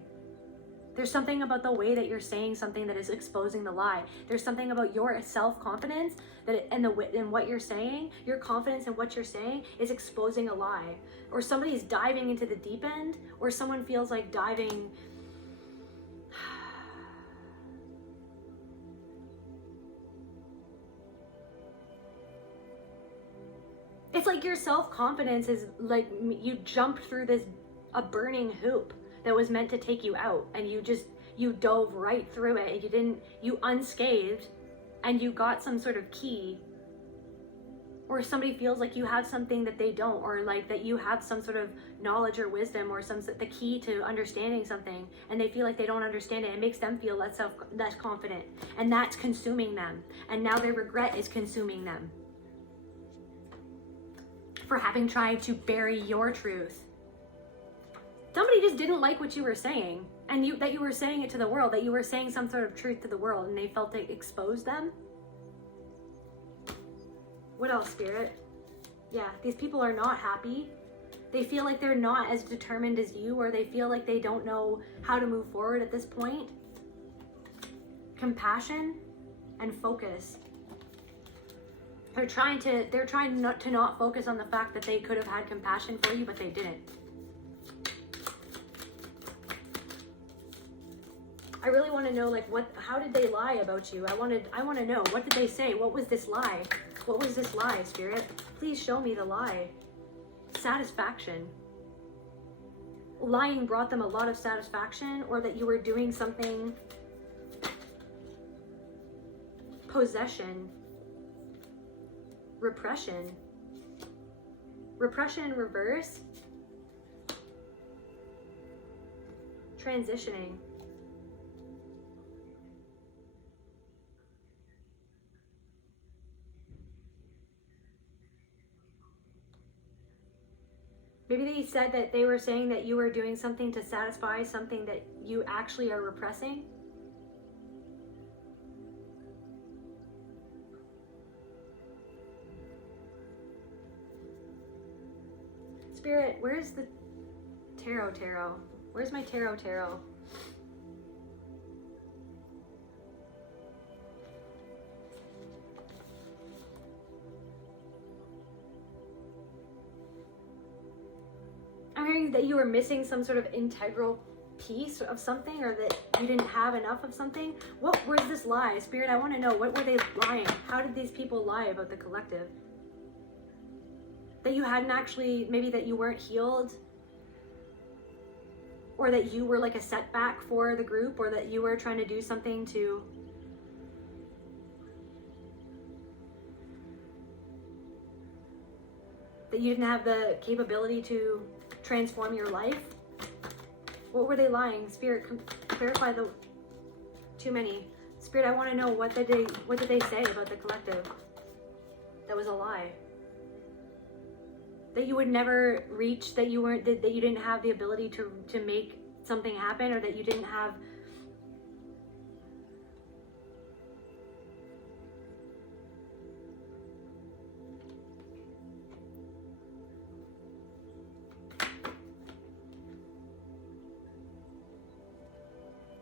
There's something about the way that you're saying something that is exposing the lie. There's something about your self-confidence and what you're saying, your confidence in what you're saying is exposing a lie. Or somebody's diving into the deep end, or someone feels like diving. It's like your self-confidence is like you jumped through a burning hoop that was meant to take you out, and you dove right through it, and you unscathed, and you got some sort of key. Or somebody feels like you have something that they don't, or like that you have some sort of knowledge or wisdom or the key to understanding something, and they feel like they don't understand it. It makes them feel less confident, and that's consuming them. And now their regret is consuming them for having tried to bury your truth. Somebody just didn't like what you were saying, and that you were saying it to the world, that you were saying some sort of truth to the world, and they felt it exposed them. What else, Spirit? Yeah, these people are not happy. They feel like they're not as determined as you, or they feel like they don't know how to move forward at this point. Compassion and focus. They're trying not to focus on the fact that they could have had compassion for you, but they didn't. I really want to know, like, how did they lie about you? I want to know, what did they say? What was this lie? What was this lie, Spirit? Please show me the lie. Satisfaction. Lying brought them a lot of satisfaction, or that you were doing something. Possession. Repression. Repression in reverse. Transitioning. Maybe they said that they were saying that you were doing something to satisfy something that you actually are repressing. Spirit, where's the tarot? Where's my tarot? I'm hearing that you were missing some sort of integral piece of something, or that you didn't have enough of something. What was this lie? Spirit, I want to know, what were they lying? How did these people lie about the collective? That you hadn't actually, maybe that you weren't healed, or that you were like a setback for the group, or that you were trying to do something to that you didn't have the capability to transform your life. What were they lying? Spirit, clarify the too many. Spirit, I want to know, what did they say about the collective that was a lie? That you would never reach, that you didn't have the ability to make something happen, or that you didn't have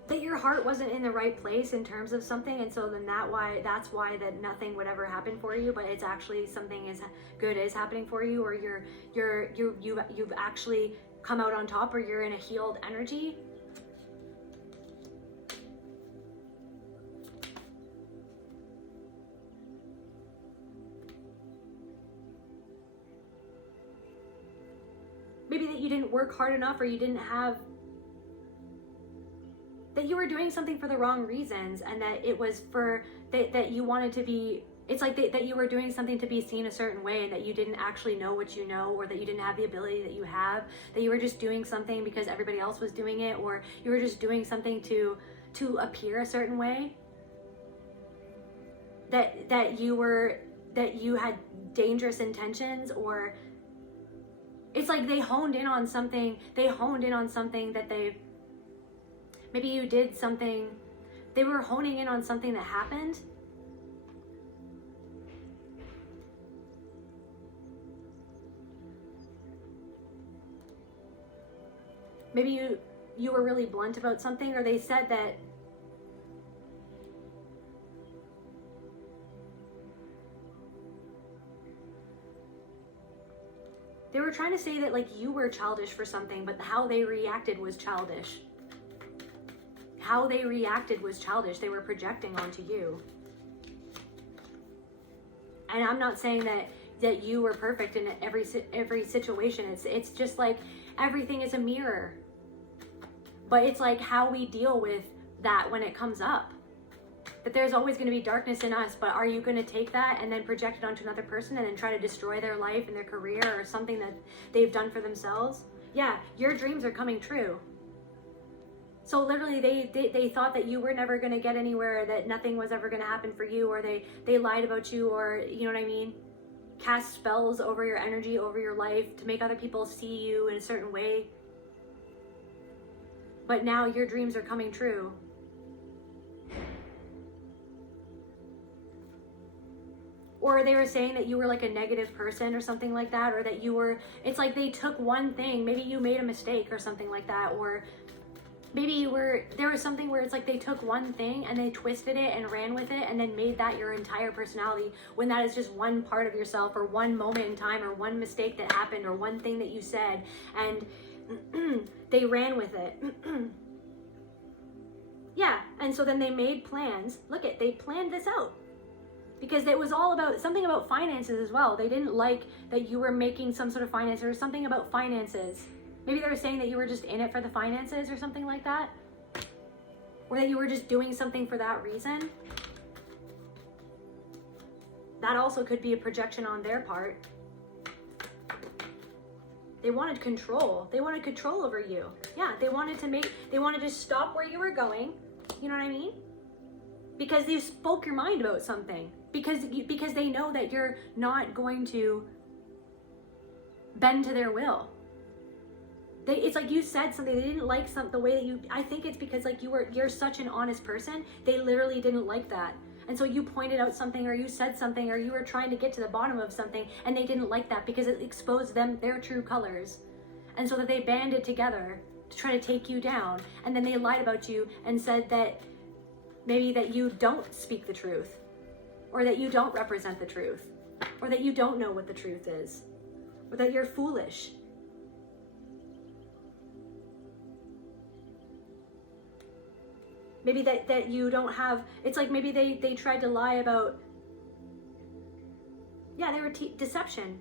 that your heart wasn't in the right place in terms of something, and so then that's why that nothing would ever happen for you, but it's actually something good is happening for you, or you've actually come out on top, or you're in a healed energy. Maybe that you didn't work hard enough, or you didn't have, that you were doing something for the wrong reasons, and that it was for that you wanted to be, it's like that you were doing something to be seen a certain way, and that you didn't actually know what you know, or that you didn't have the ability that you have, that you were just doing something because everybody else was doing it, or you were just doing something to appear a certain way, that you had dangerous intentions, or it's like they honed in on something that maybe you did something, they were honing in on something that happened. Maybe you were really blunt about something, or they said that they were trying to say that like you were childish for something, but how they reacted was childish. How they reacted was childish. They were projecting onto you. And I'm not saying that you were perfect in every situation. It's just like everything is a mirror. But it's like how we deal with that when it comes up. That there's always going to be darkness in us, but are you going to take that and then project it onto another person and then try to destroy their life and their career or something that they've done for themselves? Yeah, your dreams are coming true. So literally they thought that you were never going to get anywhere, that nothing was ever going to happen for you, or they lied about you, or you know what I mean? Cast spells over your energy, over your life to make other people see you in a certain way. But now your dreams are coming true. Or they were saying that you were like a negative person or something like that, or that you were, it's like they took one thing, maybe you made a mistake or something like that, or maybe there was something where it's like they took one thing and they twisted it and ran with it and then made that your entire personality, when that is just one part of yourself, or one moment in time, or one mistake that happened, or one thing that you said, and they ran with it. Yeah, and so then they made plans. They planned this out. Because it was all about something about finances as well. They didn't like that you were making some sort of finance, or something about finances. Maybe they were saying that you were just in it for the finances or something like that. Or that you were just doing something for that reason. That also could be a projection on their part. They wanted control. They wanted control over you. Yeah, they wanted to stop where you were going. You know what I mean? Because you spoke your mind about something. Because they know that you're not going to bend to their will. It's like you said something, they didn't like the way that you, I think it's because like you're such an honest person, they literally didn't like that. And so you pointed out something, or you said something, or you were trying to get to the bottom of something, and they didn't like that because it exposed them, their true colors. And so that they banded together to try to take you down. And then they lied about you and said that maybe that you don't speak the truth, or that you don't represent the truth, or that you don't know what the truth is, or that you're foolish. Maybe that you don't have, it's like maybe they tried to lie about, yeah, they were deception.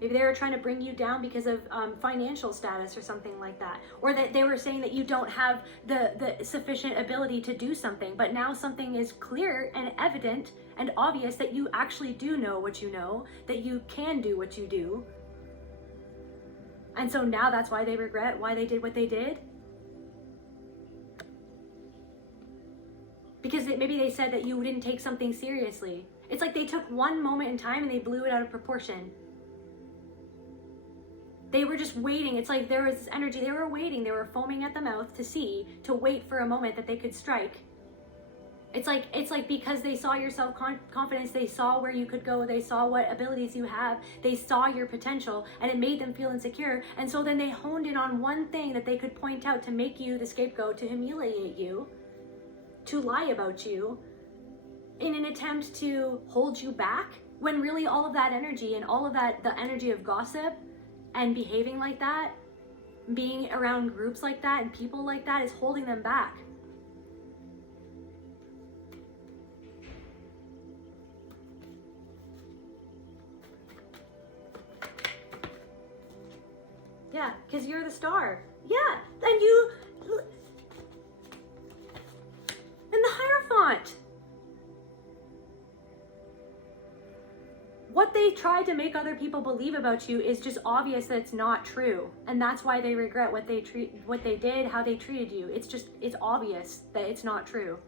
Maybe they were trying to bring you down because of financial status or something like that. Or that they were saying that you don't have the sufficient ability to do something, but now something is clear and evident and obvious that you actually do know what you know, that you can do what you do. And so now that's why they regret why they did what they did. Because maybe they said that you didn't take something seriously. It's like they took one moment in time and they blew it out of proportion. They were just waiting. It's like there was this energy. They were waiting. They were foaming at the mouth to wait for a moment that they could strike. It's like because they saw your self-confidence, they saw where you could go, they saw what abilities you have, they saw your potential, and it made them feel insecure. And so then they honed in on one thing that they could point out to make you the scapegoat, to humiliate you, to lie about you, in an attempt to hold you back, when really all of that energy and all of that, the energy of gossip and behaving like that, being around groups like that and people like that, is holding them back. Yeah, because you're the star. Yeah, and you, and the Hierophant. What they tried to make other people believe about you is just obvious that it's not true. And that's why they regret what they did, how they treated you. It's obvious that it's not true.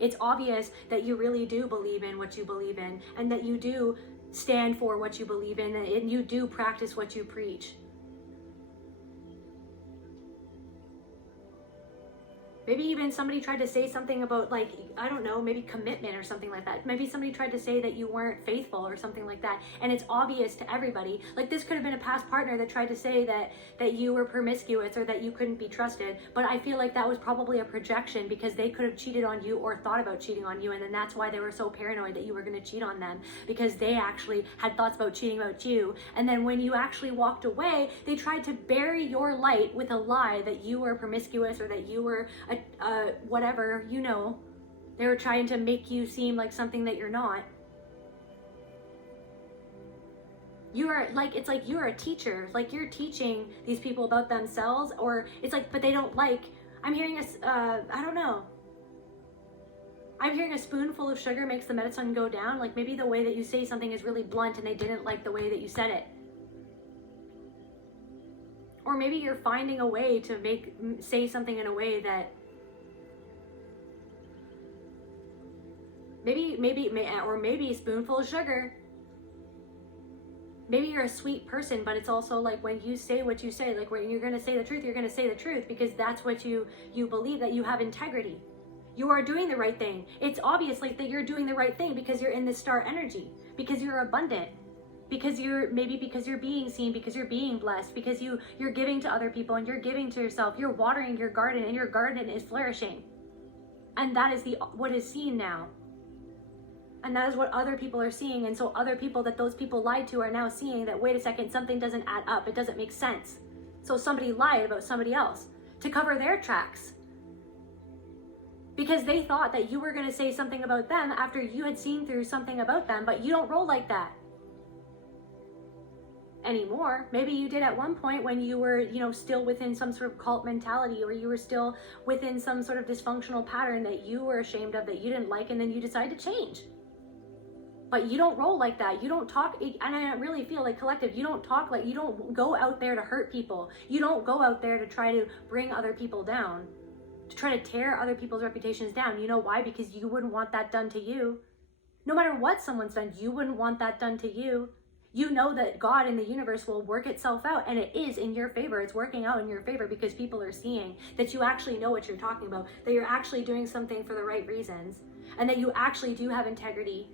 It's obvious that you really do believe in what you believe in, and that you do stand for what you believe in, and you do practice what you preach. Maybe even somebody tried to say something about, like, I don't know, maybe commitment or something like that. Maybe somebody tried to say that you weren't faithful or something like that. And it's obvious to everybody. Like, this could have been a past partner that tried to say that you were promiscuous or that you couldn't be trusted. But I feel like that was probably a projection, because they could have cheated on you or thought about cheating on you. And then that's why they were so paranoid that you were going to cheat on them, because they actually had thoughts about cheating about you. And then when you actually walked away, they tried to bury your light with a lie that you were promiscuous or that you were whatever, you know. They were trying to make you seem like something that you're not. You are like, it's like you're a teacher, like you're teaching these people about themselves, or it's like, but they don't like, I'm hearing I don't know. I'm hearing a spoonful of sugar makes the medicine go down. Like maybe the way that you say something is really blunt and they didn't like the way that you said it. Or maybe you're finding a way to say something in a way that maybe a spoonful of sugar. Maybe you're a sweet person, but it's also like when you say what you say, like when you're going to say the truth, you're going to say the truth because that's what you believe, that you have integrity. You are doing the right thing. It's obvious like that you're doing the right thing because you're in this star energy, because you're abundant, because you're being seen, because you're being blessed, because you're giving to other people and you're giving to yourself. You're watering your garden and your garden is flourishing. And that is what is seen now. And that is what other people are seeing. And so other people that those people lied to are now seeing that, wait a second, something doesn't add up. It doesn't make sense. So somebody lied about somebody else to cover their tracks, because they thought that you were going to say something about them after you had seen through something about them, but you don't roll like that anymore. Maybe you did at one point when you were, still within some sort of cult mentality, or you were still within some sort of dysfunctional pattern that you were ashamed of, that you didn't like, and then you decided to change. But you don't roll like that. You don't talk, and I really feel like collective, you don't talk like, you don't go out there to hurt people. You don't go out there to try to bring other people down, to try to tear other people's reputations down. You know why? Because you wouldn't want that done to you. No matter what someone's done, you wouldn't want that done to you. You know that God in the universe will work itself out, and it is in your favor. It's working out in your favor because people are seeing that you actually know what you're talking about, that you're actually doing something for the right reasons, and that you actually do have integrity,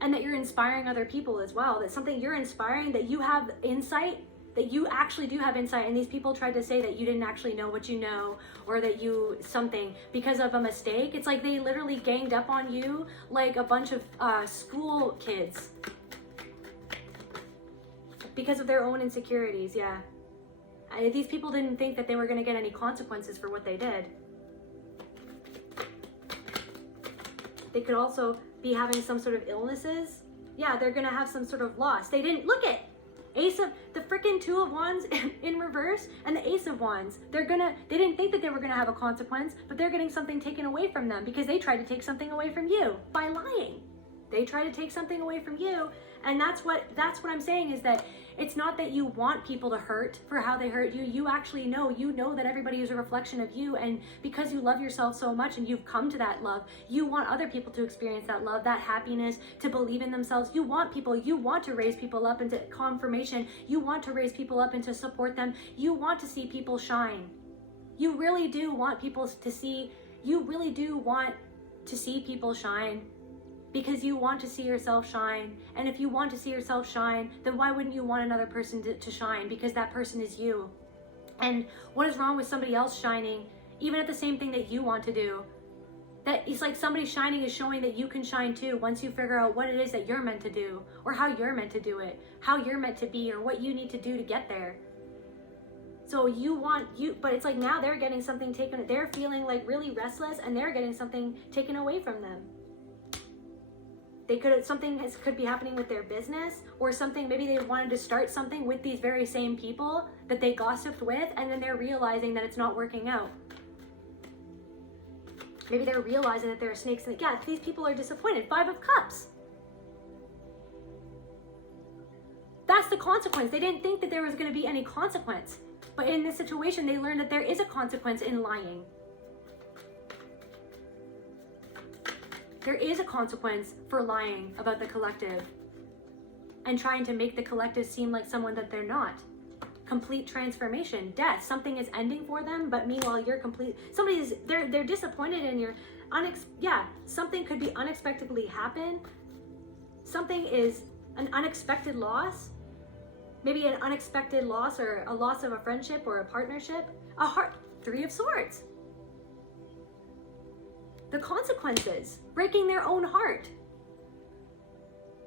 and that you're inspiring other people as well. That something you're inspiring, that you have insight, that you actually do have insight, and these people tried to say that you didn't actually know what you know, or that you something because of a mistake. It's like they literally ganged up on you like a bunch of school kids because of their own insecurities. Yeah, these people didn't think that they were going to get any consequences for what they did. They could also be having some sort of illnesses. Yeah, they're going to have some sort of loss. They didn't look at Ace of the freaking Two of Wands in reverse and the Ace of Wands. They didn't think that they were gonna have a consequence, but they're getting something taken away from them because they tried to take something away from you by lying. They try to take something away from you, and that's what I'm saying, is that it's not that you want people to hurt for how they hurt you. You actually know that everybody is a reflection of you, and because you love yourself so much and you've come to that love, you want other people to experience that love, that happiness, to believe in themselves. You want to raise people up into confirmation. You want to raise people up and to support them. You want to see people shine. You really do want people to see, you really do want to see people shine. Because you want to see yourself shine. And if you want to see yourself shine, then why wouldn't you want another person to shine? Because that person is you. And what is wrong with somebody else shining, even at the same thing that you want to do? That it's like somebody shining is showing that you can shine too, once you figure out what it is that you're meant to do, or how you're meant to do it, how you're meant to be, or what you need to do to get there. So but it's like now they're getting something taken, they're feeling like really restless, and they're getting something taken away from them. Something could be happening with their business, or something, maybe they wanted to start something with these very same people that they gossiped with, and then they're realizing that it's not working out. Maybe they're realizing that there are snakes in yeah, these people are disappointed. 5 of Cups. That's the consequence. They didn't think that there was going to be any consequence. But in this situation, they learned that there is a consequence in lying. There is a consequence for lying about the collective and trying to make the collective seem like someone that they're not. Complete transformation, death. Something is ending for them, but meanwhile you're complete. They're disappointed in your something could be unexpectedly happen. Something is an unexpected loss. Maybe an unexpected loss, or a loss of a friendship or a partnership. 3 of Swords. The consequences, breaking their own heart.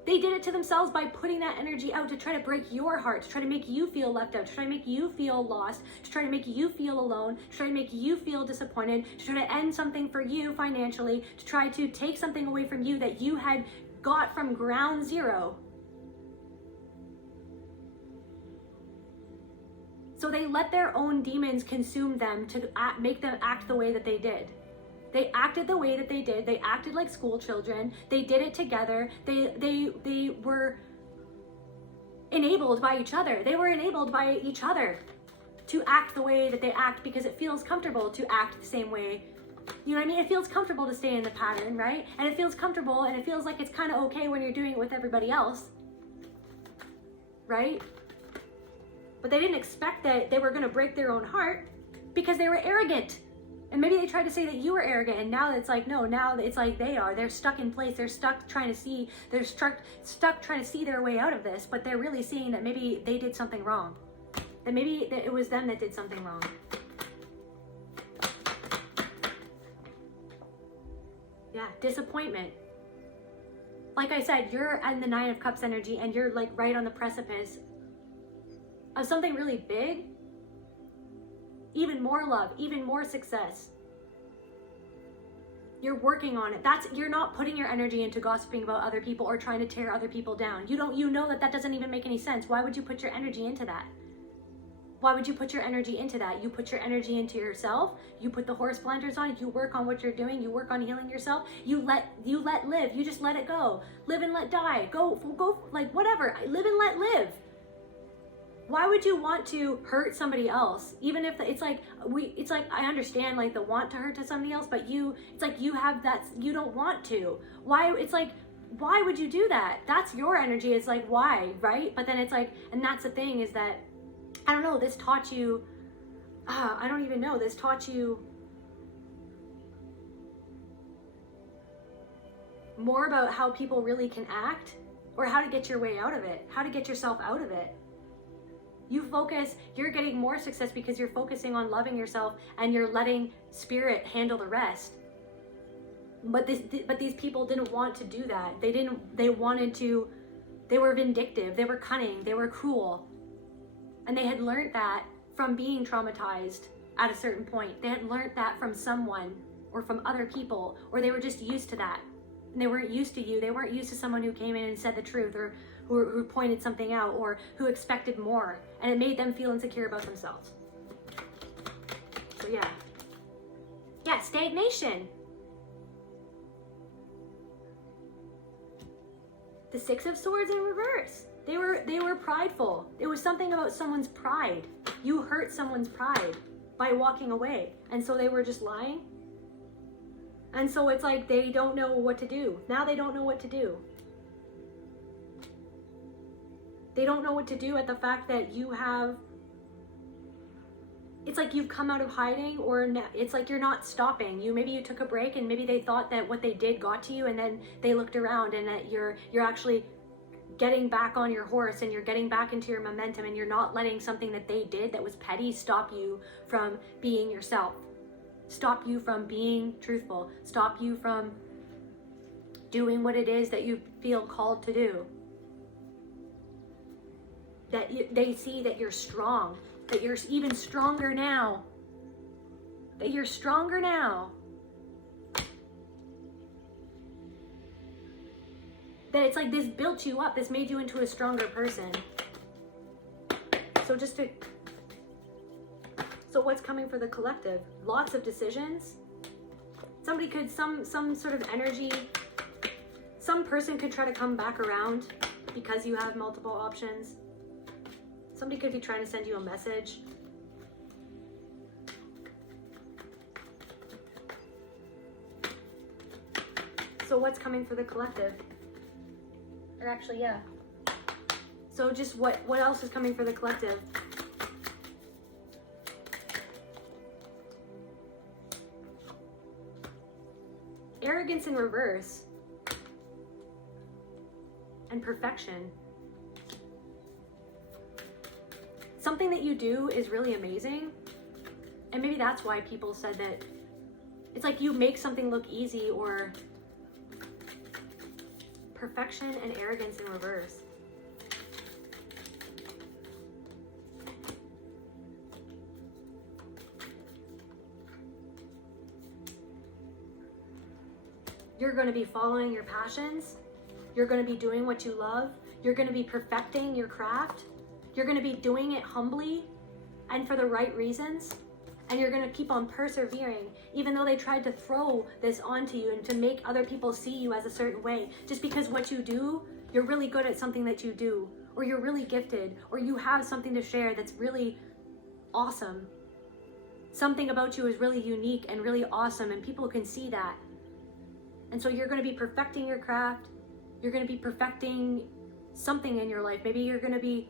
They did it to themselves by putting that energy out to try to break your heart, to try to make you feel left out, to try to make you feel lost, to try to make you feel alone, to try to make you feel disappointed, to try to end something for you financially, to try to take something away from you that you had got from ground zero. So they let their own demons consume them to make them act the way that they did. They acted the way that they did. They acted like school children. They did it together. They were enabled by each other. They were enabled by each other to act the way that they act, because it feels comfortable to act the same way. You know what I mean? It feels comfortable to stay in the pattern, right? And it feels comfortable, and it feels like it's kind of okay when you're doing it with everybody else, right? But they didn't expect that they were going to break their own heart because they were arrogant. And maybe they tried to say that you were arrogant, and now it's like, no, now it's like they're stuck in place. They're stuck trying to see their way out of this, but they're really seeing that maybe they did something wrong. That maybe it was them that did something wrong. Yeah, disappointment. Like I said, you're in the 9 of Cups energy, and you're like right on the precipice of something really big. Even more love, even more success. You're working on it. You're not putting your energy into gossiping about other people or trying to tear other people down. You know that doesn't even make any sense. Why would you put your energy into that? Why would you put your energy into that? You put your energy into yourself. You put the horse blinders on. You work on what you're doing. You work on healing yourself. You let live. You just let it go. Live and let die. Go like whatever. Live and let live. Why would you want to hurt somebody else? Even if it's like I understand like the want to hurt to somebody else, but it's like you have that, you don't want to. Why? It's like why would you do that? That's your energy. It's like, why, right? But then it's like, and that's the thing, is that, I don't know, this taught you, I don't even know, this taught you more about how people really can act, or how to get your way out of it, how to get yourself out of it. You focus, you're getting more success because you're focusing on loving yourself and you're letting spirit handle the rest. But these people didn't want to do that. They were vindictive, they were cunning, they were cruel. And they had learned that from being traumatized at a certain point. They had learned that from someone or from other people, or they were just used to that. And they weren't used to you. They weren't used to someone who came in and said the truth, or who pointed something out, or who expected more. And it made them feel insecure about themselves. So yeah. Yeah, stagnation. The Six of Swords in reverse. They were prideful. It was something about someone's pride. You hurt someone's pride by walking away. And so they were just lying. And so it's like they don't know what to do. Now they don't know what to do. They don't know what to do at the fact that you have, it's like you've come out of hiding, or it's like you're not stopping. Maybe you took a break, and maybe they thought that what they did got to you, and then they looked around, and that you're actually getting back on your horse, and you're getting back into your momentum, and you're not letting something that they did that was petty stop you from being yourself. Stop you from being truthful. Stop you from doing what it is that you feel called to do. That they see that you're strong, that you're even stronger now. That you're stronger now. That it's like this built you up, this made you into a stronger person. So so what's coming for the collective? Lots of decisions. Somebody could, some sort of energy, some person could try to come back around because you have multiple options. Somebody could be trying to send you a message. So what's coming for the collective? Or actually, yeah. So just what else is coming for the collective? Arrogance in reverse. And perfection. Something that you do is really amazing. And maybe that's why people said that it's like you make something look easy, or perfection and arrogance in reverse. You're going to be following your passions. You're going to be doing what you love. You're going to be perfecting your craft. You're going to be doing it humbly and for the right reasons. And you're going to keep on persevering, even though they tried to throw this onto you and to make other people see you as a certain way. Just because what you do, you're really good at something that you do, or you're really gifted, or you have something to share that's really awesome. Something about you is really unique and really awesome, and people can see that. And so you're going to be perfecting your craft. You're going to be perfecting something in your life. Maybe you're going to be,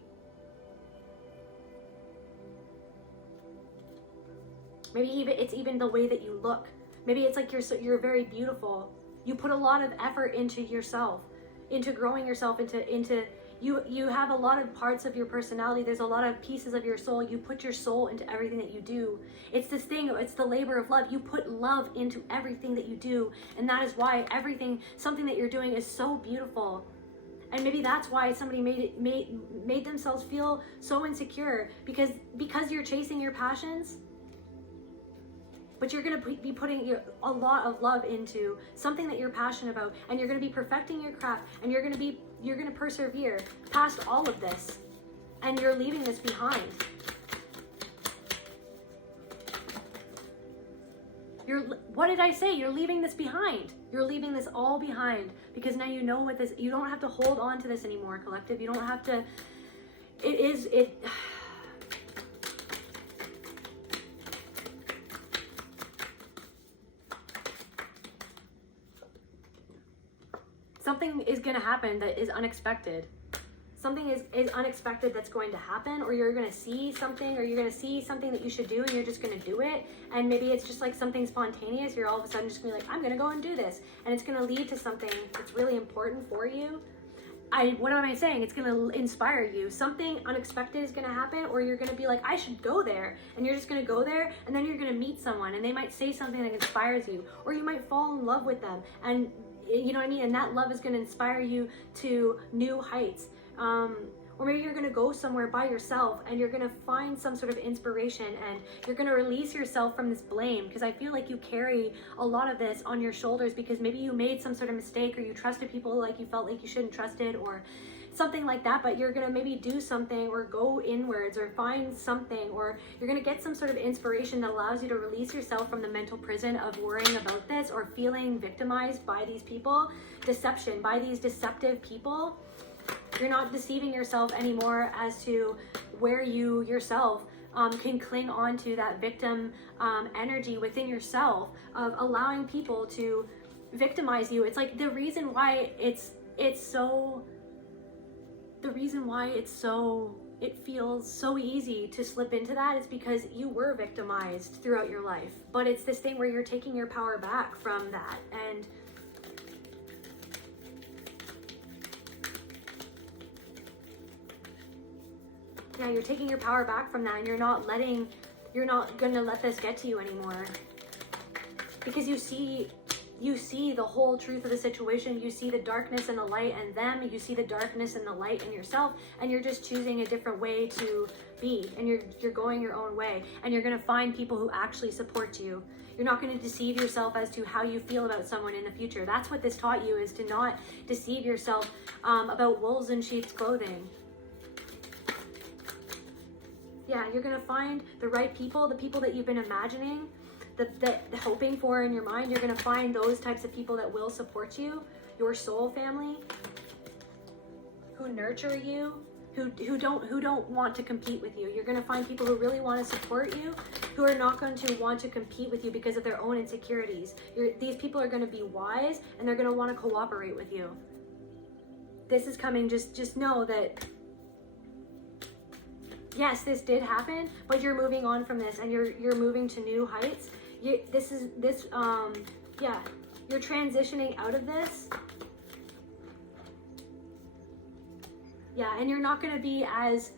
it's even the way that you look. Maybe it's like you're very beautiful. You put a lot of effort into yourself, into growing yourself, into you have a lot of parts of your personality. There's a lot of pieces of your soul. You put your soul into everything that you do. It's this thing, it's the labor of love. You put love into everything that you do. And that is why something that you're doing is so beautiful. And maybe that's why somebody made themselves feel so insecure, because you're chasing your passions. But you're going to be putting a lot of love into something that you're passionate about, and you're going to be perfecting your craft, and you're going to persevere past all of this, and you're leaving this behind. What did I say? You're leaving this behind. You're leaving this all behind, because now you know what this. You don't have to hold on to this anymore, collective. You don't have to. Something going to happen that is unexpected. Something is unexpected that's going to happen, or you're going to see something, or you're going to see something that you should do and you're just going to do it. And maybe it's just like something spontaneous. You're all of a sudden just going to be like, I'm going to go and do this. And it's going to lead to something that's really important for you. What am I saying? It's going to inspire you. Something unexpected is going to happen, or you're going to be like, I should go there. And you're just going to go there, and then you're going to meet someone and they might say something that inspires you, or you might fall in love with them. And you know what I mean? And that love is going to inspire you to new heights. Or maybe you're going to go somewhere by yourself and you're going to find some sort of inspiration, and you're going to release yourself from this blame, because I feel like you carry a lot of this on your shoulders because maybe you made some sort of mistake, or you trusted people like you felt like you shouldn't trust it, or something like that. But you're going to maybe do something or go inwards or find something, or you're going to get some sort of inspiration that allows you to release yourself from the mental prison of worrying about this or feeling victimized by these people, deception by these deceptive people. You're not deceiving yourself anymore as to where you yourself can cling on to that victim energy within yourself of allowing people to victimize you. It's like the reason why it feels so easy to slip into that is because you were victimized throughout your life. But it's this thing where you're taking your power back from that, and yeah, you're taking your power back from that, and you're not gonna let this get to you anymore. Because you see the whole truth of the situation. You see the darkness and the light in them. You see the darkness and the light in yourself, and you're just choosing a different way to be, and you're going your own way, and you're gonna find people who actually support you. You're not going to deceive yourself as to how you feel about someone in the future. That's what this taught you, is to not deceive yourself about wolves in sheep's clothing. Yeah, you're going to find the right people, the people that you've been imagining, that hoping for in your mind. You're going to find those types of people that will support you, your soul family, who nurture you, who don't want to compete with you. You're going to find people who really want to support you, who are not going to want to compete with you because of their own insecurities. These people are going to be wise, and they're going to want to cooperate with you. This is coming. Just know that yes, this did happen, but you're moving on from this, and you're moving to new heights. You're transitioning out of this. Yeah, and you're not going to be as,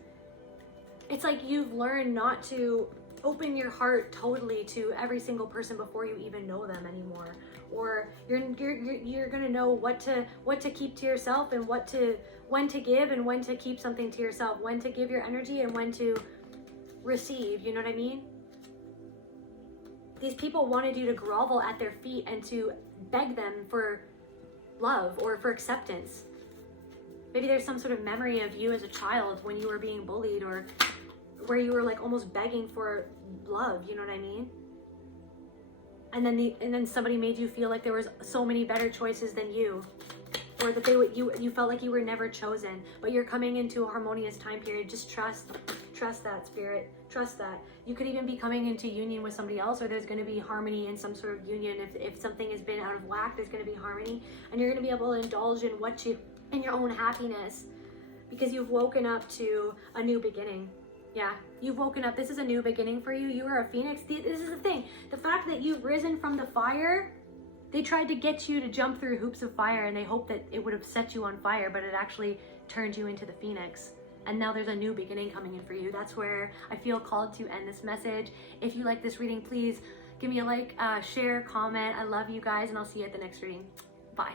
it's like you've learned not to open your heart totally to every single person before you even know them anymore. Or you're going to know what to keep to yourself, and when to give and when to keep something to yourself, when to give your energy and when to receive, you know what I mean? These people wanted you to grovel at their feet and to beg them for love or for acceptance. Maybe there's some sort of memory of you as a child when you were being bullied, or where you were like almost begging for love, you know what I mean? And then somebody made you feel like there was so many better choices than you, or that you felt like you were never chosen. But you're coming into a harmonious time period. Just trust that, spirit. Trust that. You could even be coming into union with somebody else, or there's going to be harmony in some sort of union. If something has been out of whack, there's going to be harmony, and you're going to be able to indulge in your own happiness, because you've woken up to a new beginning. Yeah, you've woken up. This is a new beginning for you. You are a phoenix. This is the thing. The fact that you've risen from the fire, they tried to get you to jump through hoops of fire, and they hoped that it would have set you on fire, but it actually turned you into the phoenix. And now there's a new beginning coming in for you. That's where I feel called to end this message. If you like this reading, please give me a like, share, comment. I love you guys, and I'll see you at the next reading. Bye.